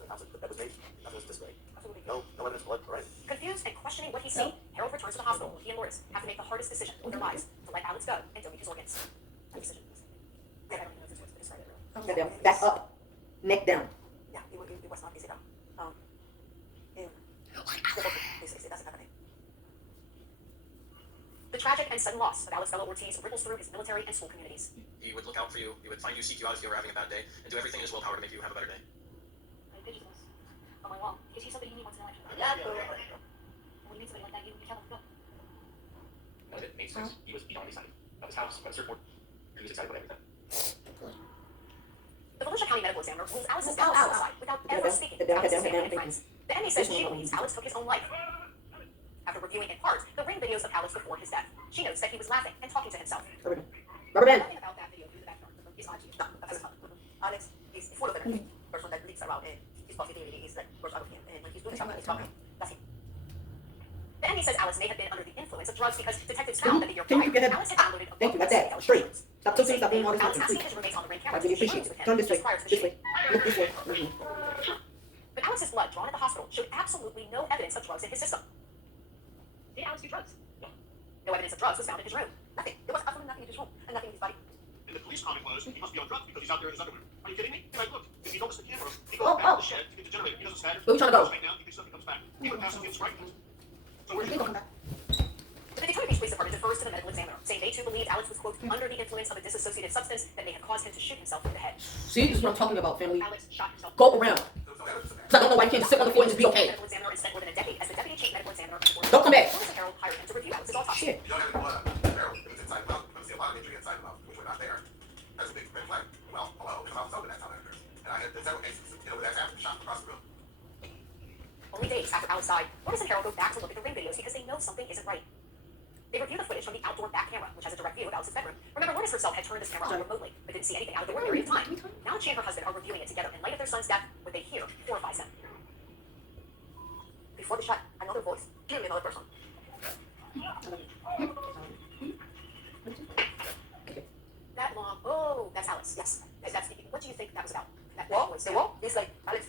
how's it, the bed was made? Nothing was displayed. Absolutely no evidence of blood or anything. Confused and questioning what he's seen, Harold returns to the hospital. He and Lourdes have to make the hardest decision of their lives to let Alex go and donate his organs. A decision. I don't know if it's words, but it's right there. Step down. Back up. Neck down. Yeah, it was not easy though. It doesn't happen. The tragic and sudden loss of Alex Bella Ortiz ripples through his military and school communities. He would look out for you. He would find you, seek you out if you were having a bad day, and do everything in his willpower to make you have a better day. My vigilance on my wall. Is he somebody you need once in a lifetime? When you meet somebody like that, you tell them to go. None of it made sense. He was beyond excited about his house, about a surfboard. He was excited about everything. The Volusia County medical examiner rules Alex's death was suicide without ever speaking to Alex's family and friends. The MA says she believes Alex took his own life. After reviewing in part the ring videos of Alex before his death, she notes that he was laughing and talking to himself. Rubber band. Nothing about that video through the background is odd to you. Alex is full of energy. Person that leaks around and his positivity is like burst out of him. And when he's doing something, he's talking. That's him. The MA says Alex may have been under the influence of drugs because detectives found that the year Can you prior, get Alex had downloaded a Thank you. book Like of that. psychedelic Straight. drugs. Stop tilting. Stop doing all this. Alex Nonsense. asking his roommates on the ring I camera really to appreciate with it. him Turn this way. just prior to the This way. shooting. Look this way. But Alex's blood drawn at the hospital showed absolutely no evidence of drugs in his system. Did Alex do drugs? No. No evidence of drugs was found in his room. Nothing. There was absolutely nothing in his room and nothing in his body. And the police comment was, he must be on drugs because he's out there in his underwear. Are you kidding me? And I looked. If you notice the camera, he goes back to the shed to get the generator. He doesn't stagger. Where we trying to go? Right now, he thinks something comes back. He would pass something right. So where's he Come going? back. The Detroit Beach Police Department defers to the medical examiner, saying they too believed Alex was, quote, under the influence of a dissociative substance that may have caused him to shoot himself in the head. See, this is what I'm talking about, family. Alex shot himself. Go around. Cause I don't know why you can't just sit on the floor and just be okay. Medical examiner and spent more than a decade as the deputy chief medical examiner. of the board. Don't come back. Lourdes and Harold hired him to review Alex's autopsy. Shit. You don't have any blood on the barrel. It was inside the mouth. I see a lot of injury inside the mouth, which were not there. That's a big red flag. Well, hello, because I was open that time after. And I had several cases to deal with that after shot across the room. Only days after Alex died, Lourdes and Harold go back to look at the ring videos because they know something isn't right. They review the footage from the outdoor back camera, which has a direct view of Alex's bedroom. Remember, Lourdes herself had turned this camera on remotely, but didn't see anything out of the ordinary at the time. Now she and her husband are reviewing it together in light of their son's death. What they hear horrifies them. Before the shot, another voice, clearly another person. That long, oh, that's Alex. Yes, that's the, what do you think that was about? That voice. The wall is like Alex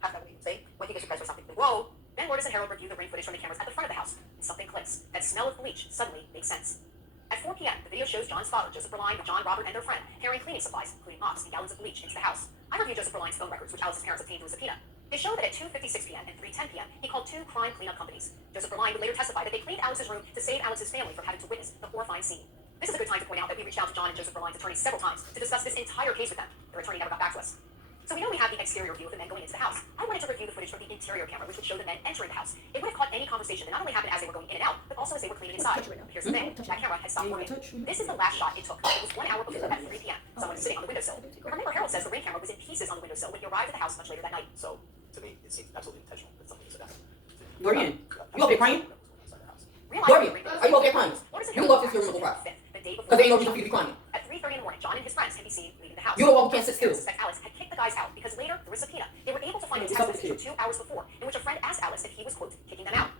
has that way. Say when he gets surprised or something. The Whoa! Then Lourdes and Harold review the ring footage from the cameras at the front of the house, and something clicks. That smell of bleach suddenly makes sense. At 4 p.m., the video shows John's father, Joseph Berline, with John, Robert, and their friend carrying cleaning supplies, including mops and gallons of bleach, into the house. I reviewed Joseph Berline's phone records, which Alex's parents obtained through a subpoena. They show that at 2:56 p.m. and 3:10 p.m., he called 2 crime cleanup companies. Joseph Berline would later testify that they cleaned Alex's room to save Alex's family from having to witness the horrifying scene. This is a good time to point out that we reached out to John and Joseph Berline's attorneys several times to discuss this entire case with them. Their attorney never got back to us. So we know we have the exterior view of the men going into the house. I wanted to review the footage from the interior camera, which would show the men entering the house. It would have caught any conversation that not only happened as they were going in and out, but also as they were cleaning inside. Here's the thing, that camera had stopped working. This is the last shot it took. It was 1 hour before at 3 p.m. Someone was sitting on the windowsill. Remember, Harold says the ring camera was in pieces on the windowsill when he arrived at the house much later that night. So, to me, it seems absolutely intentional that something is done. Dorian, you up here crying? Realizing Dorian, the ring are you up here crying? Lourdes and You Harold go up this room and cry. the day before. Cause there ain't no reason for you to be crying. At 3:30 in the morning, John and his friends can be seen leaving the house. You don't walk, you can't sit still. Suspect Alex had kicked the guys out because later there was a subpoena. They were able to find a text message from 2 hours before in which a friend asked Alex if he was, quote, kicking them out.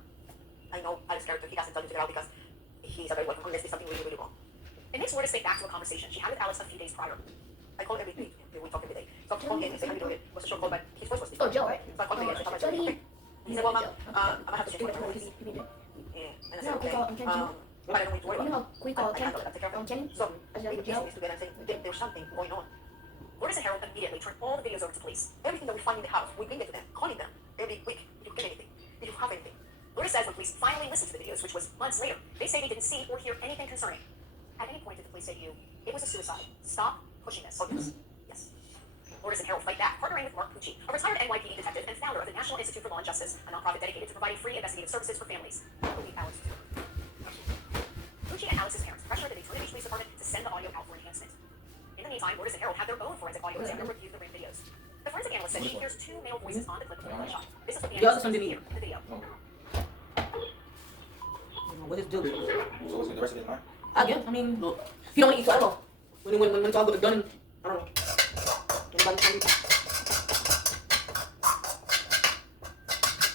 I know Alex's character. He doesn't tell you to get out because he's a very welcome unless there's something really, really wrong. It makes Lourdes think back to a conversation she had with Alex a few days prior. I call every day. We talk every day. So I call him and say, how you doing? It was a short call, but his voice was Oh, different. Joe, right? So I called him again. So I told him, okay. He said, well, Mom, I'm gonna have to change my voice. Yeah. And I said, okay. But I don't need to worry You about know, we call I Ken. take care of it. Kenny? So As we a put Joe? these together and say, there's something going on. Lourdes and Harold immediately turned all the videos over to police. Everything that we find in the house, we bring it to them, calling them every week. Did you get anything? Did you have anything? Lourdes says when police finally listened to the videos, which was months later, they say they didn't see or hear anything concerning. At any point did the police say to you, it was a suicide. Stop pushing this. Oh, yes. Yes. Lourdes and Harold fight back, partnering with Mark Pucci, a retired NYPD detective and founder of the National Institute for Law and Justice, a nonprofit dedicated to providing free investigative services for families. Including Alex. Pucci and Alex's parents pressured the Detroit Beach Police Department to send the audio out for enhancement. In the meantime, Lourdes and Harold have their own forensic audio examiner review the ring videos. The forensic analyst says she hears 2 male voices on the clip of the gunshot. This is what the The other analyst son hears didn't here in the video. What is deal? So what's the rest of his mind? I guess. I mean, look, if you don't want to eat, so I don't know. When it's all good and done, I don't know. Anybody hungry?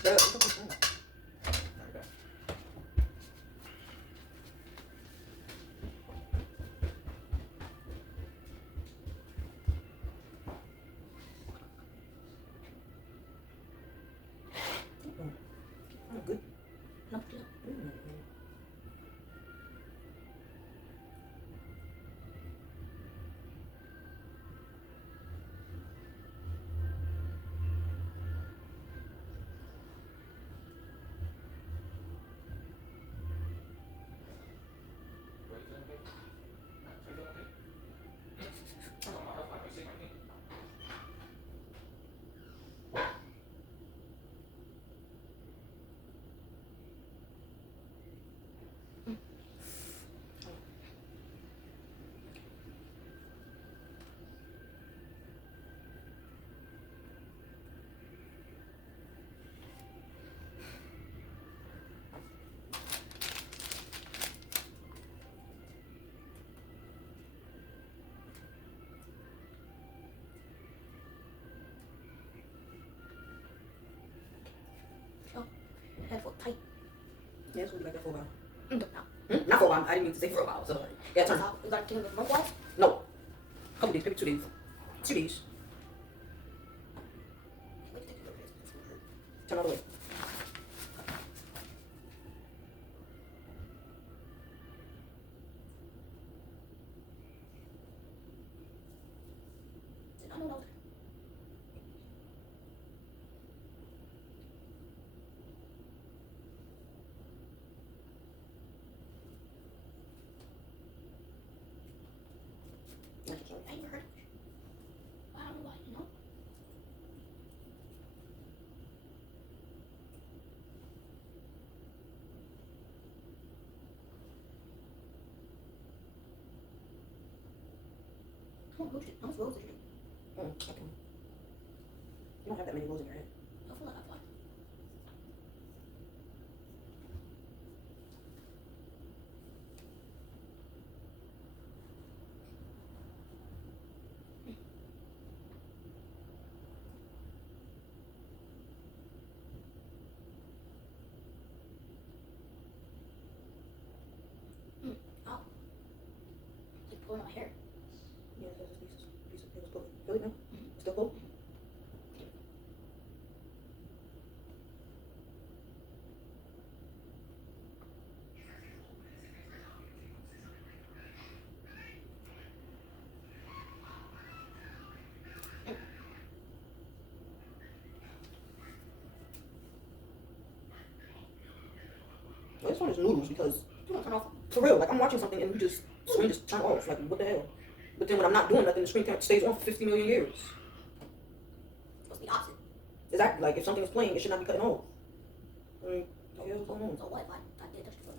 Yeah, it's okay. Yeah, it's gonna be like that for a while. No. Not for a while. I didn't mean to say for a while. So yeah, turn. You got to take a month off? No. Couple days, maybe 2 days. 2 days. Turn all the way. No. I never heard of it. I don't know why, you know? How much rose did you do? Okay. You don't have that many rolls in your head. I feel like I have one. Oh. It's like pulling on my hair. Yeah, that's just piece of paper. Feel it now? Still pull? Well, this one is noodles because You don't turn off. for real, like I'm watching something and the screen just turn off. Like what the hell? But then when I'm not doing nothing, the screen stays on for 50 million years. It's supposed to be opposite. Exactly. Like if something is playing, it should not be cutting off. I mean, what the hell's going on? So what if I did touch the phone?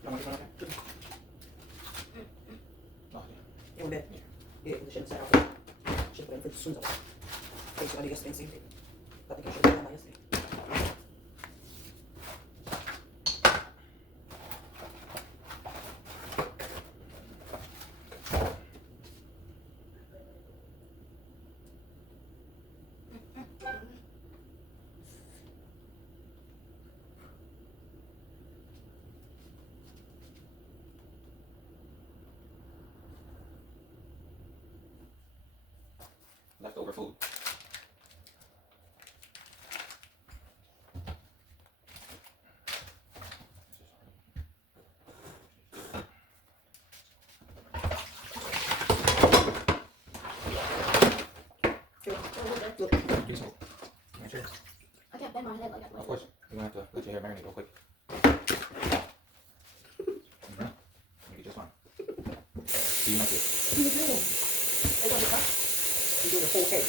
You want this one up there? Oh, yeah. Yeah, we're back. Yeah, we shouldn't set out. Should put it in for soon. Okay, so I did yesterday, same thing. I think I should have done that yesterday. Leftover food. Look. Yes, sir. Make sure. I can't bend my head like that. Of course. You're gonna have to let your hair marinate real quick. You get just fine. See you next week. What are you doing? They don't get touched. You're doing the whole cake.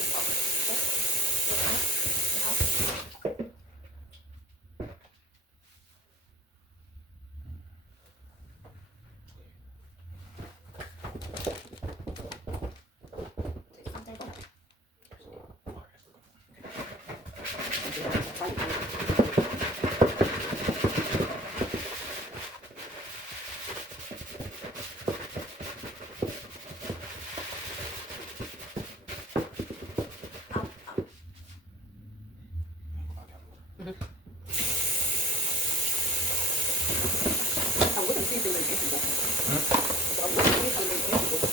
I'm looking to see if they make empty ones. So I'm looking to see if they make empty ones.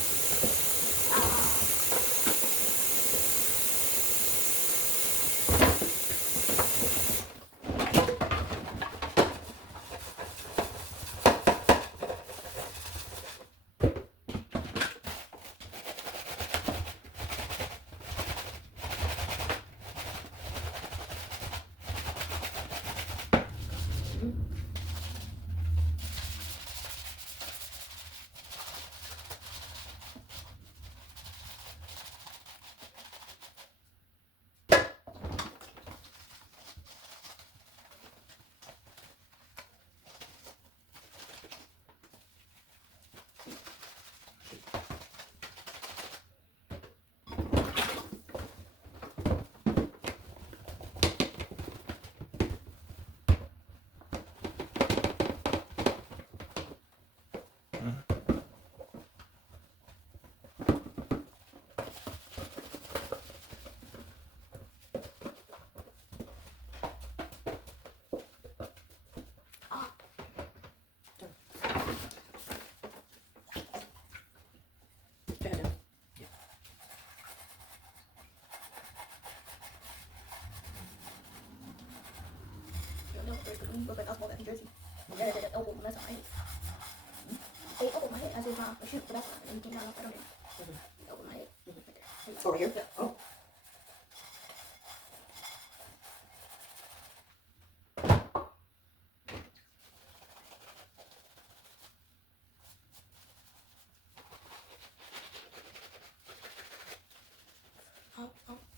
the elbow, that's alright. They elbow my head. I said, nah, I shoot, but that's fine. And you came down right on there. Elbow my head. Right there. Over here? Yeah. Oh. Oh, oh.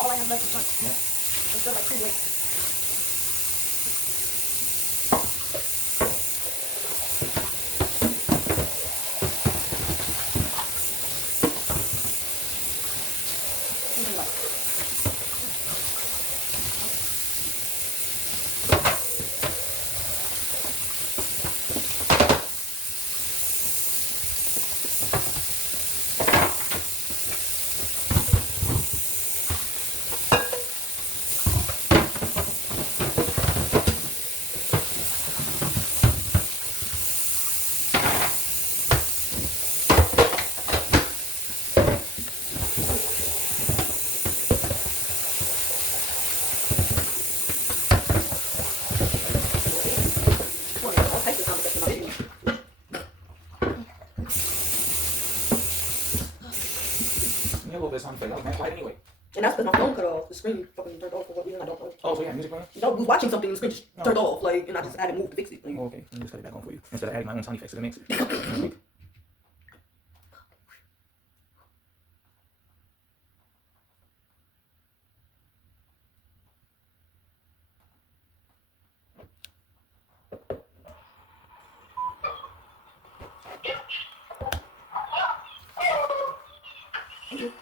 All I have left is one. Yeah. It's still like 2 weights. Yeah, a little bit of sound effect. That was nice light anyway. And that's because my phone cut off. The screen fucking turned off for what reason I don't know. Oh, so you had music playing? I was watching something and the screen just turned off, like, and I just had to move to fix it. Like, Oh, okay. Let me just cut it back on for you. Instead of adding my own sound effects to the mix. thank you.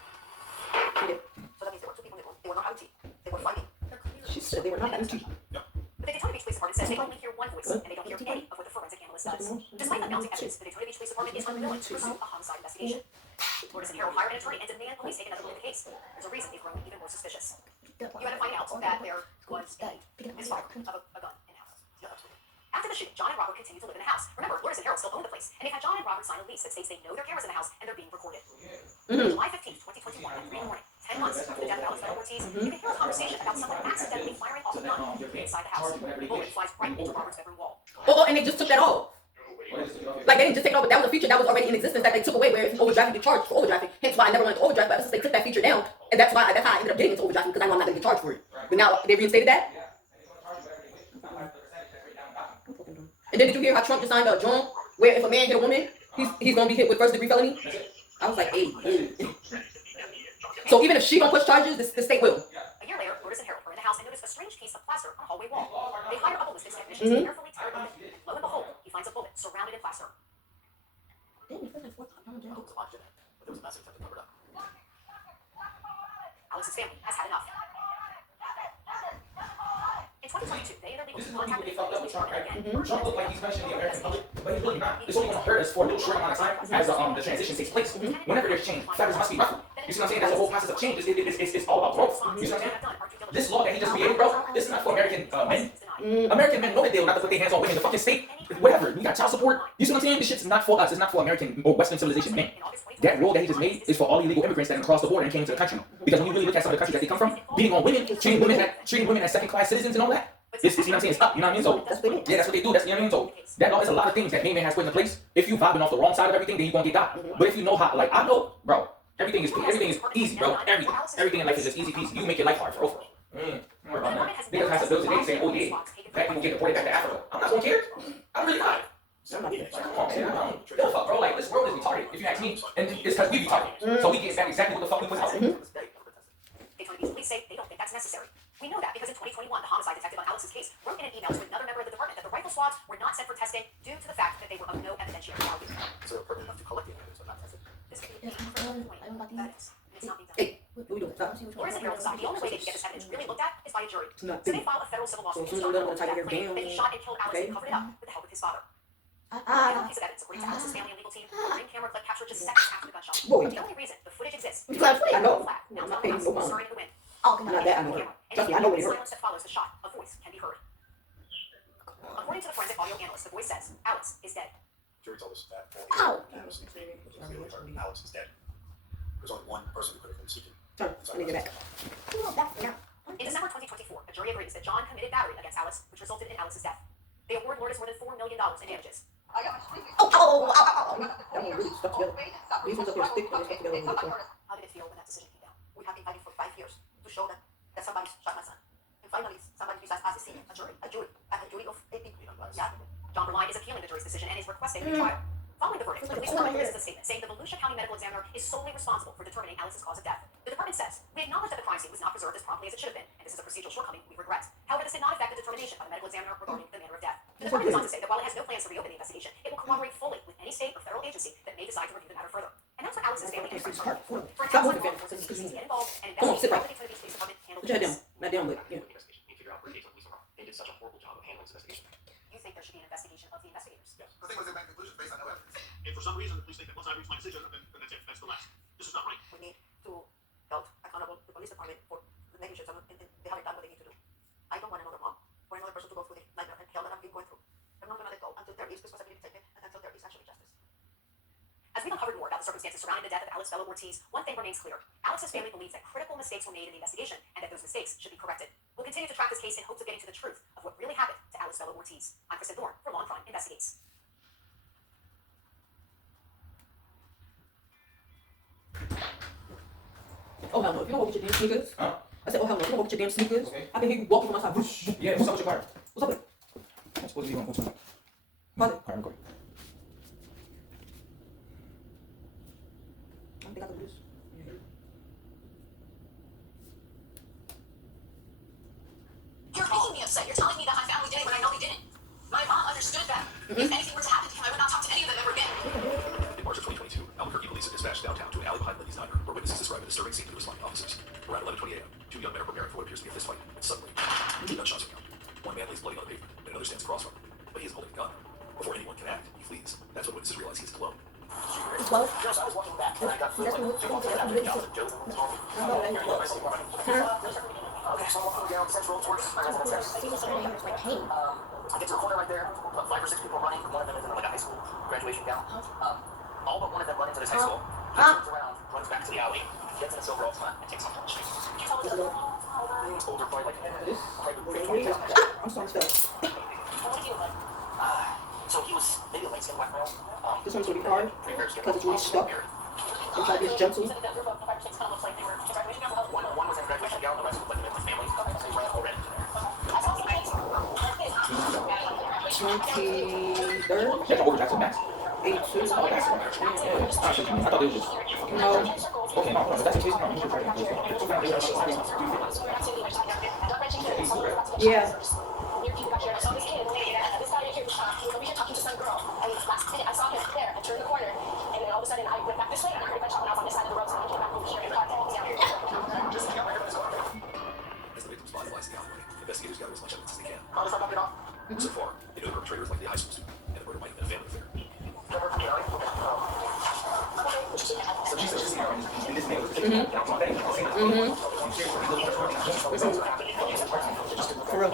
said they were not empty. But the Daytona Beach Police Department says they only hear one voice, and they don't hear any of what the forensic analyst does. Despite the mounting evidence, the Daytona Beach Police Department is unwilling to pursue a homicide investigation. Lourdes and Harold hired an attorney and demand police take another look at the case. There's a reason they've grown even more suspicious. You had to find out that there was a misfire of a gun in the house. After the shooting, John and Robert continued to live in the house. Remember, Lourdes and Harold still own the place, and they've had John and Robert sign a lease that states they know their cameras in the house and they're being recorded. July 15th, 2021, at 3 in the morning, 10 months after the death of Alex Ortiz, you can hear a conversation about someone accidentally firing off a gun inside the house. The bullet flies right into Robert's bedroom wall. Oh, and they just took that off. Like they didn't just take it off, but that was a feature that was already in existence that they took away where if you overdraft, you get charged for overdrafting. Hence why I never wanted to overdraft, but ever since they took that feature down, and that's how I ended up getting into overdrafting because I know I'm not gonna get charged for it. But now they reinstated that. And then did you hear how Trump just signed a John where if a man hit a woman, he's gonna be hit with first-degree felony? I was like, hey. So even if she don't push charges, the state will. A year later, Lourdes and Harold were in the house and noticed a strange piece of plaster on a hallway wall. They hired a ballistics technician to carefully tear it open, and lo and behold, he finds a bullet surrounded in plaster. There was a lot of shit, but there was a message that they covered up. Alex's family has had enough. In 2022, they and their legal team contacted the police department again. Trump looked like he's mentioning the American public, but he's really not. It's only going to hurt us for a little short amount of time as the transition takes place. Whenever there's change, feathers must be ruffled. You see what I'm saying? That's the whole process of change. It's all about growth. You see what I'm saying? This law that he just created, bro, this is not for American men. American men know that they will not put their hands on women. The fucking state, whatever. You got child support. You see what I'm saying? This shit's not for us. It's not for American or Western civilization men. That rule that he just made is for all illegal immigrants that crossed the border and came to the country. Because when you really look at some of the countries that they come from, beating on women, treating women as second-class citizens and all that, it's, you know what I'm saying? It's up. You know what I mean? So yeah, that's what they do. That's, you know what I mean? So that law is a lot of things that man has put in place. If you vibing off the wrong side of everything, then you gonna get got. But if you know how, like I know, bro, everything is easy, bro. Everything in life is just easy peasy. You make your life hard for overall. Don't worry about that. Niggas has bills today saying, oh yeah, black people get deported back to Africa. I'm not gonna care. I'm really not. Like, come on, man. I don't give a fuck, bro. Like, this world is retarded, if you ask me. And it's because we retarded. So we get back exactly what the fuck we put out there. Daytona Beach police say they don't think that's necessary. We know that because in 2021, the homicide detective on Alex's case wrote in an email to another member of the department that the rifle swabs were not sent for testing due to the fact that they were of no evidentiary value. So they're pertinent enough to collect the evidence, but not test it. This could be a point evidence, and it's not being done. Hey, what we doing? Stop. Lourdes and Harold decide the only way they can get this evidence really looked at is by a jury. It's not So they big. file a federal civil lawsuit So against soon John as Harold they're gonna try to that get claim that he shot and killed Alex and covered it up with the help of his father. The piece of evidence, according to Alex's family and legal team, a ring camera clip captured just seconds after the gunshot. Boy. The only reason the footage exists It's not fake. I know. now I'm not paying no money. stirring in the wind. Not that I know. Trust me, I know what it The hurt. silence that follows the shot, a voice can be heard. According to the forensic audio analyst, the voice says, Alex is dead. Jury told us that all the evidence was created, Alex is dead. There's only one person who could have been speaking. Turn. I need to get back. In December 2024, a jury agrees that John committed battery against Alex, which resulted in Alex's death. They award Lourdes more than $4 million in damages. Oh. That one really stuck together. These ones up here stick, but they stuck together really good. How did it feel when that decision came down? We have been fighting for 5 years to show that somebody shot my son. And finally, somebody besides us is seeing a jury of 8 people. Yeah. John Berline is appealing the jury's decision and is requesting a trial. Following the verdict, the police department releases a statement saying the Volusia County Medical Examiner is solely responsible for determining Alex's cause of death. The department says, we acknowledge that the crime scene was not preserved as promptly as it should have been, and this is a procedural shortcoming we regret. However, this did not affect the determination by the medical examiner regarding the manner of death. The department goes on to say that while it has no plans to reopen the investigation, it will cooperate fully with any state or federal agency that may decide to review the matter further. And that's what Alex's family and friends are for. For an outside law enforcement agency to get involved and Come on, sit investigate right. how the Daytona Beach Police Department handled Put your head this. down. Not down, but yeah. Investigation and figure out where Daytona police are wrong. They did such a horrible job of handling this investigation. You think there should be an investigation of the investigators? Yes. The thing was they made conclusions based on no evidence. And for some reason, the police think that once I reach my decision, then that's it. That's the last. This is not right. We need to hold accountable the police department for the negligence and they haven't done what they need to do. I don't want another mom or another person to go through the nightmare and hell that I've been going through. I'm not going to let go until there is responsibility taken and until there is actually justice. As we've uncovered more about the circumstances surrounding the death of Alex Bella Ortiz, one thing remains clear. Alex's family believes that critical mistakes were made in the investigation and that those mistakes should be corrected. We'll continue to track this case in hopes of getting to the truth of what really happened to Alex Bella Ortiz. I'm Kristen Thorne for Law and Crime Investigates. Oh hell no, if you don't go get your damn sneakers. Huh? I said, oh hell no, if you don't go get your damn sneakers. Okay. I can hear you walking from outside. Whoosh. Yeah, what's up with your car? What's up with it? I'm supposed to be on what's up. Pause it. Car recording. I don't think I can do this. You're making me upset. You're telling me that my family did it when I know they didn't. My mom understood that. If anything were to happen to him, I would not talk to any of them ever again. In March of 2022, Albuquerque police are dispatched downtown to an alley behind Liddy's Diner, where witnesses describe a disturbing scene to the responding officers. Around 11:20 a.m., two young men are preparing for what appears to be a fist fight, and suddenly, two gunshots ring out. One man lays bloody on the pavement, and another stands across from him, but he isn't holding a gun. Before anyone can act, he flees. That's when witnesses realize he isn't alone. Well, Yes, I was walking back and I got that's what two walks down the job. Joe, okay, so I'm walking down Central towards my residence there. I get to a corner right there, about 5 or 6 people running. One of them is in like a high school graduation gown. All but one of them run into this high school. He turns around, runs back to the alley, gets in his overalls and takes off on the street. Older boy, like I'm sorry, so he was maybe a light-skinned black male. this one's gonna be hard because it's really stuck inside this gentle. One was in graduation gown, the rest was like in my family. So he ran already to there. 23rd, That's over Jackson Max. 82. Oh, that's I thought they were just fucking. No. Okay, no, if that's the case, no, you should try Yeah. Near people back here, I saw this kid. This guy right here was shot. He was over here talking to some girl. And last minute, I saw him there. I turned the corner. And then all of a sudden, I went back this way. And I heard a gunshot when I was on this side of the road. So I came back over here in the car. As the victim's body lies in the alleyway, investigators gather as much evidence as they can. So far, they know the perpetrator is likely a high school student, and the murder might have been a family affair. So she said she's in this neighborhood. For real.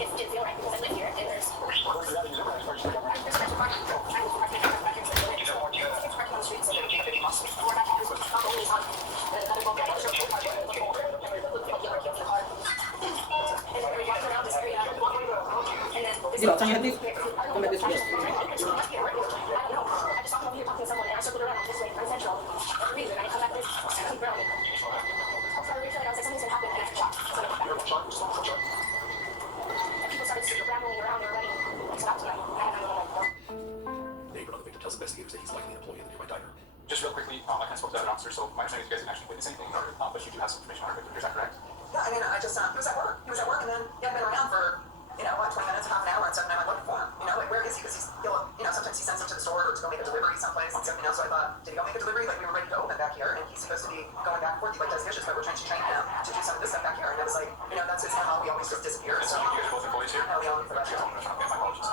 You know, tell me this. Come at this way. Neighbor of the victim tells investigators that he's likely an employee of the nearby diner. Just real quickly, I kind of spoke to the other officer, so my understanding is you guys didn't actually witness anything, but you do have some information on her. Is that correct? Yeah, I mean, I just, he was at work. He was at work, and then he hadn't been around for, 20 minutes, half an hour, and so then I went looking for him. Like, where is he? Because sometimes he sends him to the store or to go make a delivery someplace, and so I thought, did he go make a delivery? Like, we were ready to open back here, and he's supposed to be going back and forth. He, does dishes, but we're trying to train him to do some of this stuff back here, and it was like, that's just how he always just disappears. So you guys are both employees here? No, we own for that. My apologies.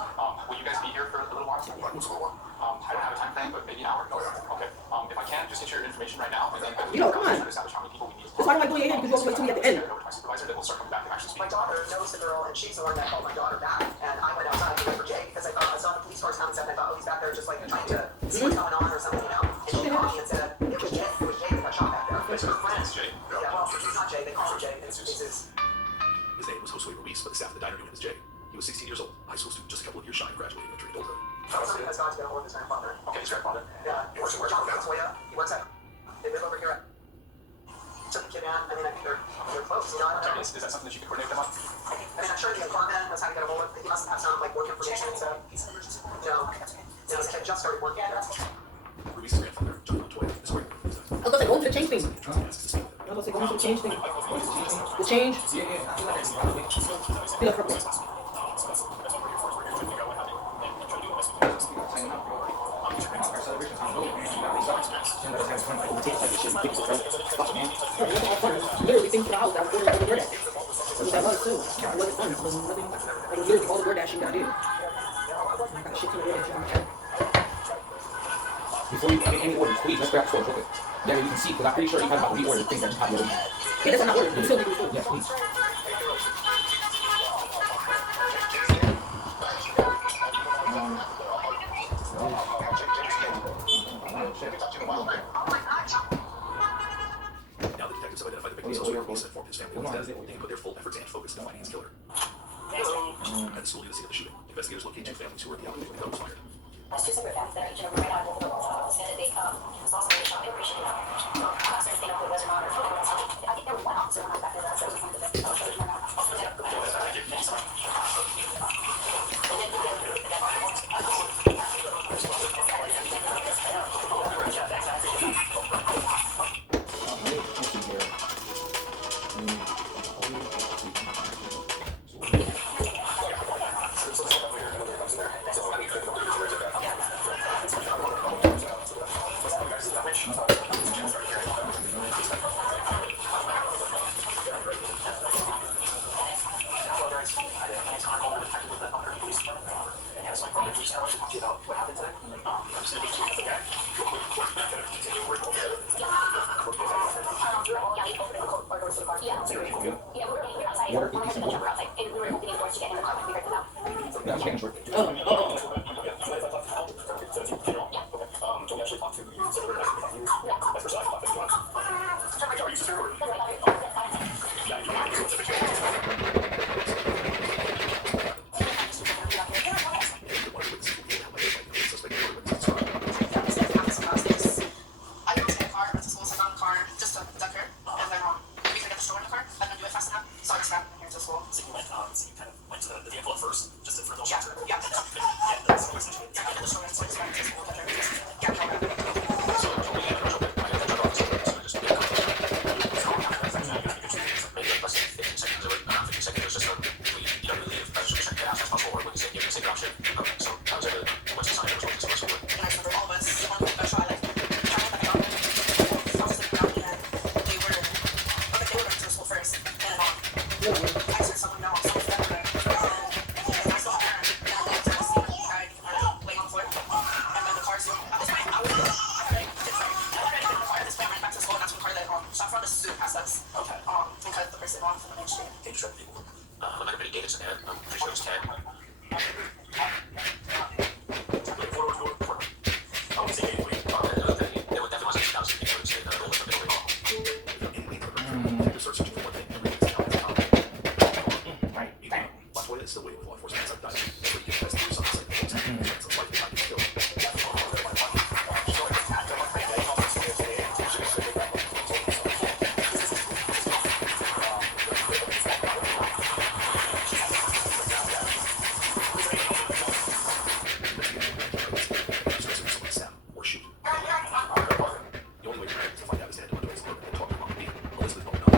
Will you guys be here for a little while? I don't have a time frame, but maybe an hour? Okay. If I can, just get your information right now, and then Come on. try to establish how many people we need. That's why I'm like doing it here, because you always wait till me at the end. Over to my supervisor, then we'll start coming back and actually speak. My daughter knows the girl, and she's the one that called my daughter back. And I went outside to look for Jay because I saw the police cars come and stuff, and I thought, he's back there just like trying to see what's going on or something, And she called me and said, it was Jay that got shot back there. It's her friend's Jay. Yeah, well, he's not Jay, they call him Jay. It's his. His name was Josue Ruiz, but the staff of the diner knew him as Jay. He was 16 years old, a high school student just a couple of years shy of graduating and entering adulthood. Somebody has got to get a hold of his grandfather. Okay, his grandfather. Yeah, he works at Toya. He works at. They live over here at. Took the kid in. I think they're close. I don't know. Is that something that you can coordinate them on? I'm sure the apartment knows how to get a hold of. He must have some work information. So, this kid just started working. Ruiz's grandfather, John Montoya, is wearing one of his I was gonna say, going to the change thing. asks to speak with him. I was gonna say, going to the change thing. The change? Feel it purple. Literally things for the house that was ordering all the DoorDash. That was too. It wasn't fun. It was nothing. Like literally all the DoorDash you gotta do. I got shit to the DoorDash. Before you make any orders, please, let's grab the stores real quick. That way you can see, because I'm pretty sure you have about 3 orders things that you have already. Yeah, that's not ordering. You still need to do. Yes, please. Now the detectives have identified the victim as Josue Ruiz and informed his family of his death. They can put their full efforts and focus into finding his killer. At the school near the scene of the shooting, investigators locate 2 families who were at the alleyway when the gun was fired. There's 2 separate families that are each and every right out of the house, and they was also really shot. They appreciate it. I'm not certain if they know who it was or not, or I think there was one officer when I was back there that said it was one of the victims. water, one of 18 them were outside, and we were opening the doors to get in the car when we heard the bell. Yeah, I'm making sure. I got in the car, went to school, sat down in the car, just to duck her, and then we could get the store in the car. I didn't do it fast enough, so I just ran here to school. So you went, so you kind of went to the vehicle at first, just for those Yeah, shelter. yeah. Yeah, that's essentially. Yeah, I did the store, so I just ran to school, duck her. Yeah, no, and I remember all of us, one of us tried, like, trying to help them. I was sitting around and they were going to school first, and I said something no, someone's better than and I saw her, and I went to the seat, I laying on the floor, and then the car, so at this point, I was already in the car, at this point, I ran back to school, and that's when the car that shot from the suit past us, Okay. and cut the person off from the main street. Can you show people? I'm not gonna date it, and I'm pretty sure it was 10. Or shoot. The only way to find out is to head to Montoya's apartment and talk to Mom and me. Elizabeth won't know.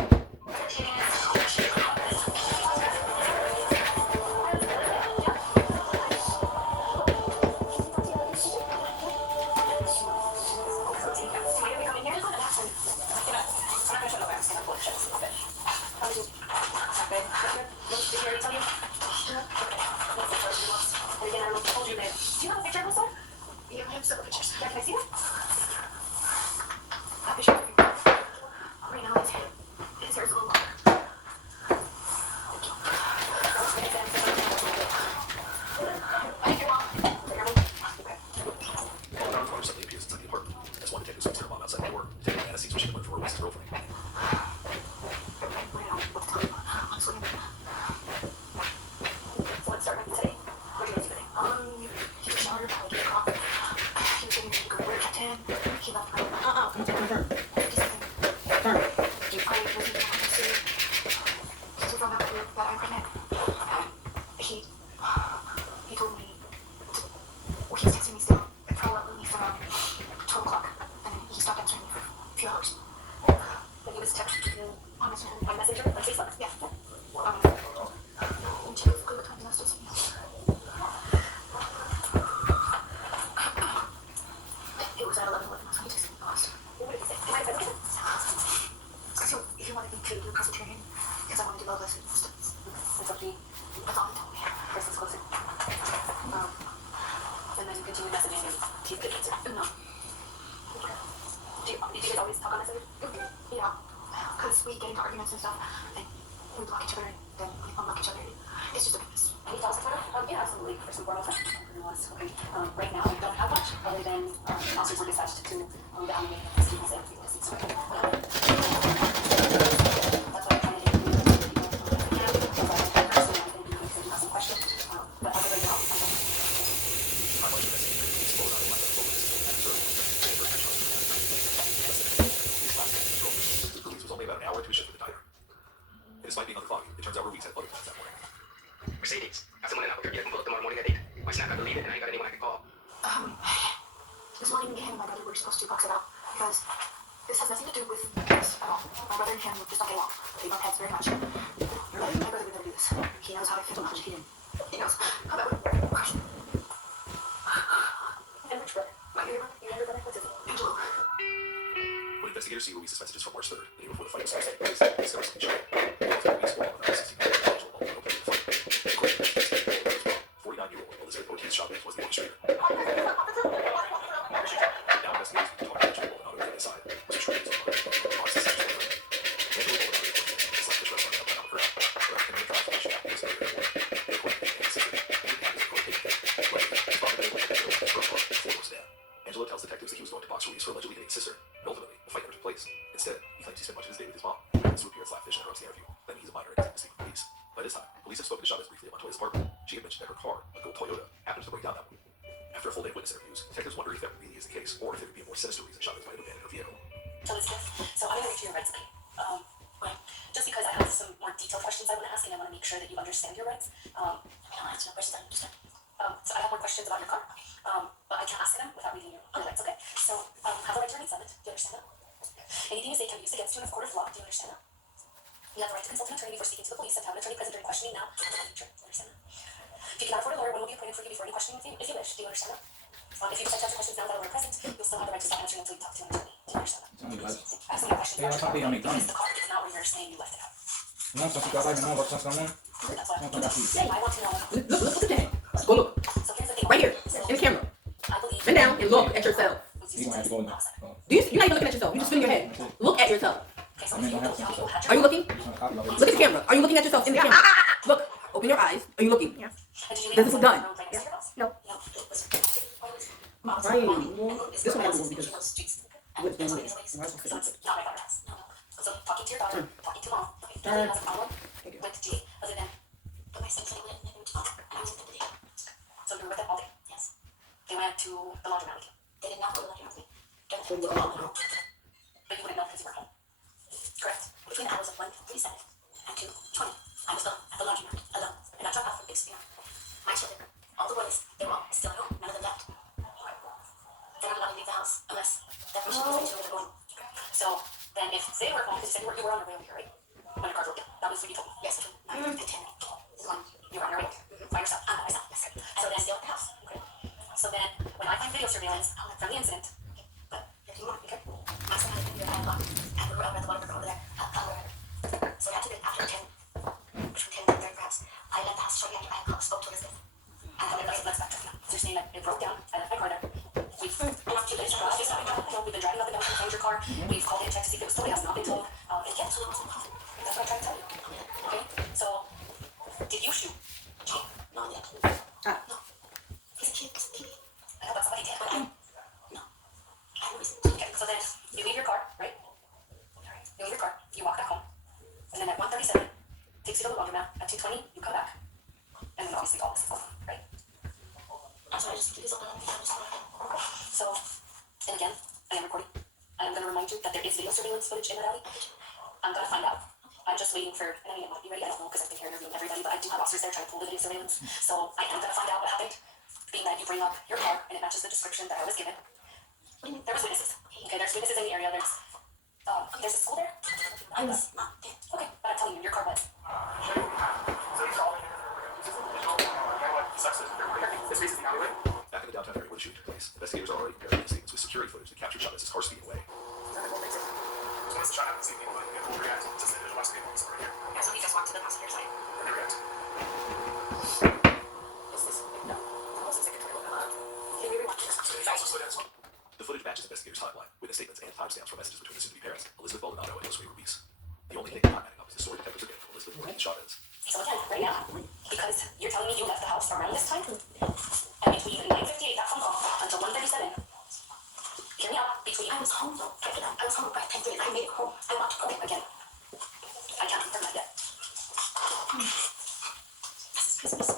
Well, Donna's mother suddenly appears inside the apartment. As one detective sweeps her mom outside the door, Detective Anna sees what she can learn from her racist girlfriend. He told me he was texting me still, probably from 12 o'clock, and then he stopped answering me for a few hours. But he was texting you on Messenger, like Facebook? Yeah. And she was good with messages. It was at 11:11 when he texted me last. What did he say? So he wanted me to do Presbyterian because I wanted to do love lessons. That's what that's all he told me. Chris is closer. And then continue messaging and keep good answer. No. Did you guys always talk on Messenger? Yeah, because we get into arguments and stuff, and we block each other, and then we unblock each other. It's just a business. Can you tell us about it? Yeah, absolutely. First and foremost, okay. Right now, we don't have much other than officers were dispatched to the Alameda students and distance. That's what I'm trying to do. Some questions, but other than that, How much of that scene is exploded out of my focus and observed Police was only about an hour to a shift at the diner. Despite being unfogged, it turns out Ruiz had other plans that morning. Mercedes. Got someone in Albuquerque. I can pull up tomorrow morning at 8. My snap, I believe it, and I ain't got anyone I can call. This morning, me and my brother were supposed to box it out, because this has nothing to do with us at all. My brother and him just don't get along. They butt heads very much. But my brother would never do this. He knows how I feel about cheating. He knows how that would crush me. and which brother? My younger brother? Your younger brother? What's his name? Angelo. When investigators see Ruiz's messages from March 3rd, the day before the fight starts, Ruiz discovers something shocking. Ruiz walked on the 16-year-old Angelo Baldwin opened the fight. According to the 49-year-old Elizabeth Ortiz Chavez was the orchestrator. Now investigators can talk to Angelo Baldwin on the other side, was a true reason why Ruiz sexual offender. Angelo Baldwin is like this restaurant up and out of her. asking, I want to make sure that you understand your rights. I don't answer no questions. I understand. So I have more questions about your car, but I can't ask them without reading your rights. Okay. So have the right to remain silent. Do you understand that? Anything you say can be used against you in a court of law. Do you understand that? You have the right to consult an attorney before speaking to the police and have an attorney present during questioning now. Do you understand that? If you cannot afford a lawyer, one will be appointed for you before any questioning if you wish. Do you understand that? If you decide to answer questions now without a lawyer present, you'll still have the right to stop answering until you talk to an attorney. Do you understand that? Tell me, guys. Ask me a question. Yeah, I can't be on it, Because the car is not where you're saying you left it at. No, so she got like no, what's going on? That's why No, come back, please. I want to know. Look at that. Go look. So here's the thing. Right here, in the camera. I believe. Bend down and look at yourself. You're gonna have to go in there. Oh. You're not even looking at yourself. You're just spinning your head. Look at yourself. Okay, so I mean, you don't have know to. you had Are you looking? You're just gonna copy of it. Look at the camera. Are you looking at yourself in the camera? Look. Open your eyes. Are you looking? Yeah. And did you Does this look done? right next to your house? No. No. Right. This one has to go because What's going on? So it's not my daughter's house. No. So talking to your daughter, talking to mom, okay, nothing has a problem with G other than but my son said he went and to mom and I was with them today. So you were with them all day? Yes. They went to the laundromat with you? They did not go to the laundromat with me. But you wouldn't know because you were home. Correct. Between the hours of 1:37 and 2:20, I was gone at the laundromat alone. And I dropped off with my children. All the boys, they were all still at home. None of them left. They're not allowed to leave the house unless that person decides where they're going. So then if they were home, because you said you were on your way over here, right? When your car broke down. That was what you told me. Yes, between 9 and 10. Is when you were on your way by yourself. I'm by myself. Yes. And so then I stay at the house. Okay. So then when I find video surveillance from the incident, but if you want, okay. My son had a video at 9 o'clock and we were over at the water over there. So it had to be after 10, between 10 and 30 perhaps. I left the house shortly after 9 o'clock, spoke to Elizabeth. And then let's backtrack now. So you're saying that it broke down. I left my car there. We've been driving up and down to find your car. We've called in to check to see if it was told. It has not been told. And yeah, so that's what I'm trying to tell you. Okay? So, did you shoot? No, I didn't. No. He's a kid. He's a baby. I know, but somebody did. But no. I know he's okay, so then you leave your car, right? You leave your car. You walk back home. And then at 1:37, takes you to the laundromat. At 2:20, you come back. And then obviously all this is going on, right? I'm sorry, I just keep this on. So, and again, I am recording. I am going to remind you that there is video surveillance footage in that alley. I'm going to find out. I'm just waiting for, and I mean, it might be ready, I don't know, because I've been here interviewing everybody, but I do have officers there trying to pull the video surveillance. So I am going to find out what happened, being that you bring up your car, and it matches the description that I was given. There was witnesses. Okay, there's witnesses in the area. There's a school there? I was not there. Okay, but I'm telling you, your car was. This space is the alleyway. Back in the downtown area where the shooting took place, investigators are already comparing the statements with security footage that captured Chavez's car speeding away. Once the shot happens, people will react to the individual watch the people over here. Yeah, so we just walked to the passenger side. And they react. Is this? No. It wasn't secretary. Can we rewatch this? They also stood as well. The footage matches investigators' timeline, witness statements and timestamps from messages between the soon-to-be parents, Elizabeth Baldonado and Josue Ruiz. The only thing not adding up is the story detectives are getting from Elizabeth Ruiz Chavez. So again, right now, because you're telling me you left the house around this time, and between 9:58, that phone call, until 1:37, hear me out, between, I was home though, I was home by 10:30, I made it home, I walked home again. I can't confirm that yet. This is business.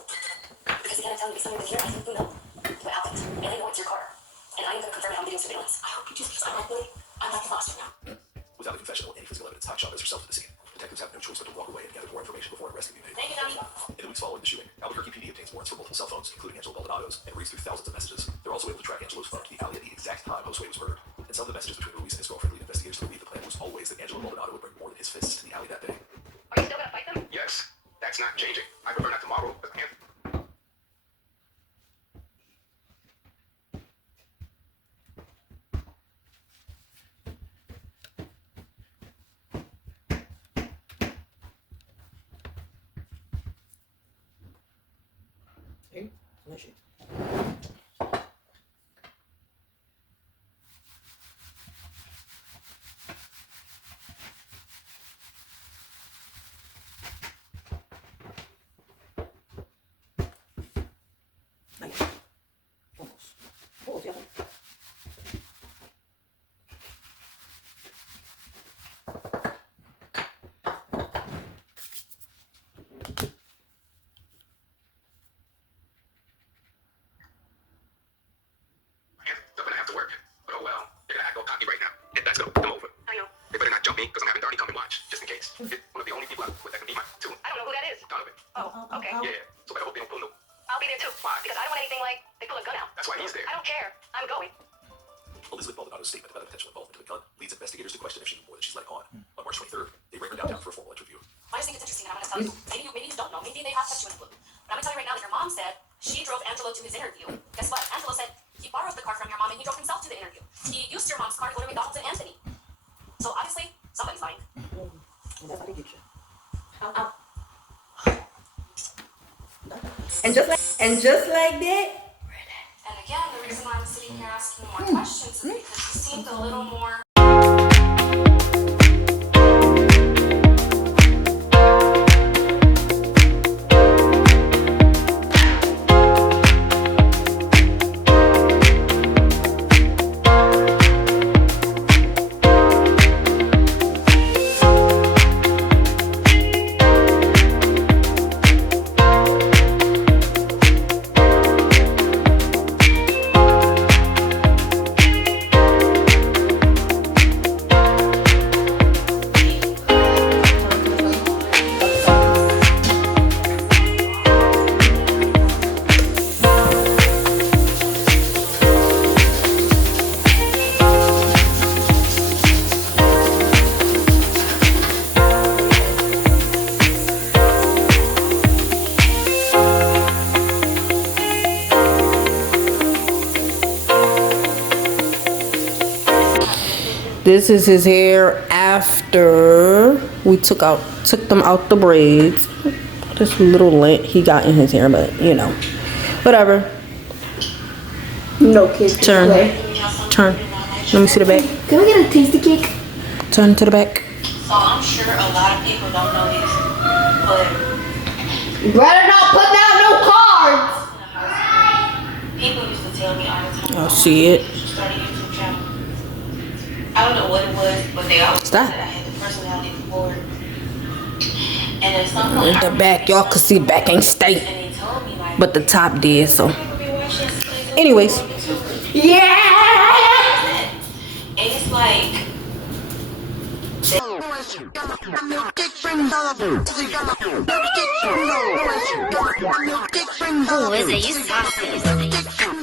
Because again, I'm telling you, based on your here, I think you know what happened, and I know it's your car, and I am going to confirm it on video surveillance. I hope you do, because I'm not the monster now. Without the confession or any physical evidence tied Chavez herself to the scene, detectives have no choice but to walk away and gather more information before an arrest can be made. Thank you, Tommy. In the weeks following the shooting, Albuquerque PD obtains warrants for multiple cell phones, including Angelo Baldonado's, and reads through thousands of messages. They're also able to track Angelo's phone to the alley at the exact time Josue was murdered. And some of the messages between Ruiz and his girlfriend lead investigators to believe the plan was always that Angelo Baldonado would bring more than his fists to the alley that day. Are you still going to fight them? Yes, that's not changing. I prefer not tomorrow, but I can't. Okay. Bless you. Nice. Almost. Almost, yeah. They're gonna have to work. But oh well, they're gonna act all cocky right now. And that's gonna put them over. I know. They better not jump me, because I'm having Darnie come and watch, just in case. One of the only people out with that can beat my too. I don't know who that is. okay? Yeah. So I hope they don't pull no. I'll be there too. Because I don't want anything like they pull a gun out. That's why he's there. I don't care. I'm going. Elizabeth Maldonado's statement about a potential involvement with a gun leads investigators to question if she knew more than she's let on. On March 23rd, they bring her downtown for a formal interview. I just think it's interesting, and I'm gonna tell you. Maybe you don't know. Maybe they have kept you in the loop. But I'm gonna tell you right now that your mom said she drove Angelo to his interview. Guess what? Angelo said he borrowed the car from your mom and he drove himself to the interview. He used your mom's car to go to McDonald's and Anthony. So obviously, somebody's lying. That's how they get you. And just like that. And again, the reason why I'm sitting here asking more questions is because you seemed a little more. This is his hair after we took them out the braids. This little lint he got in his hair, but you know, whatever. No kids. Turn. Let me see the back. Can we get a tasty cake? Turn to the back. So I'm sure a lot of people don't know this, but You better not put down no cards. people used to tell me all the time. I'll see it. You should start a YouTube channel. I don't know what it was, but they always Stop. said I had the personality for it. And at some point, In the back, y'all can see back ain't straight, and they told me like, but the top did. So, people be watching this anyways, Yeah. and it's like. Who is it? You saucy.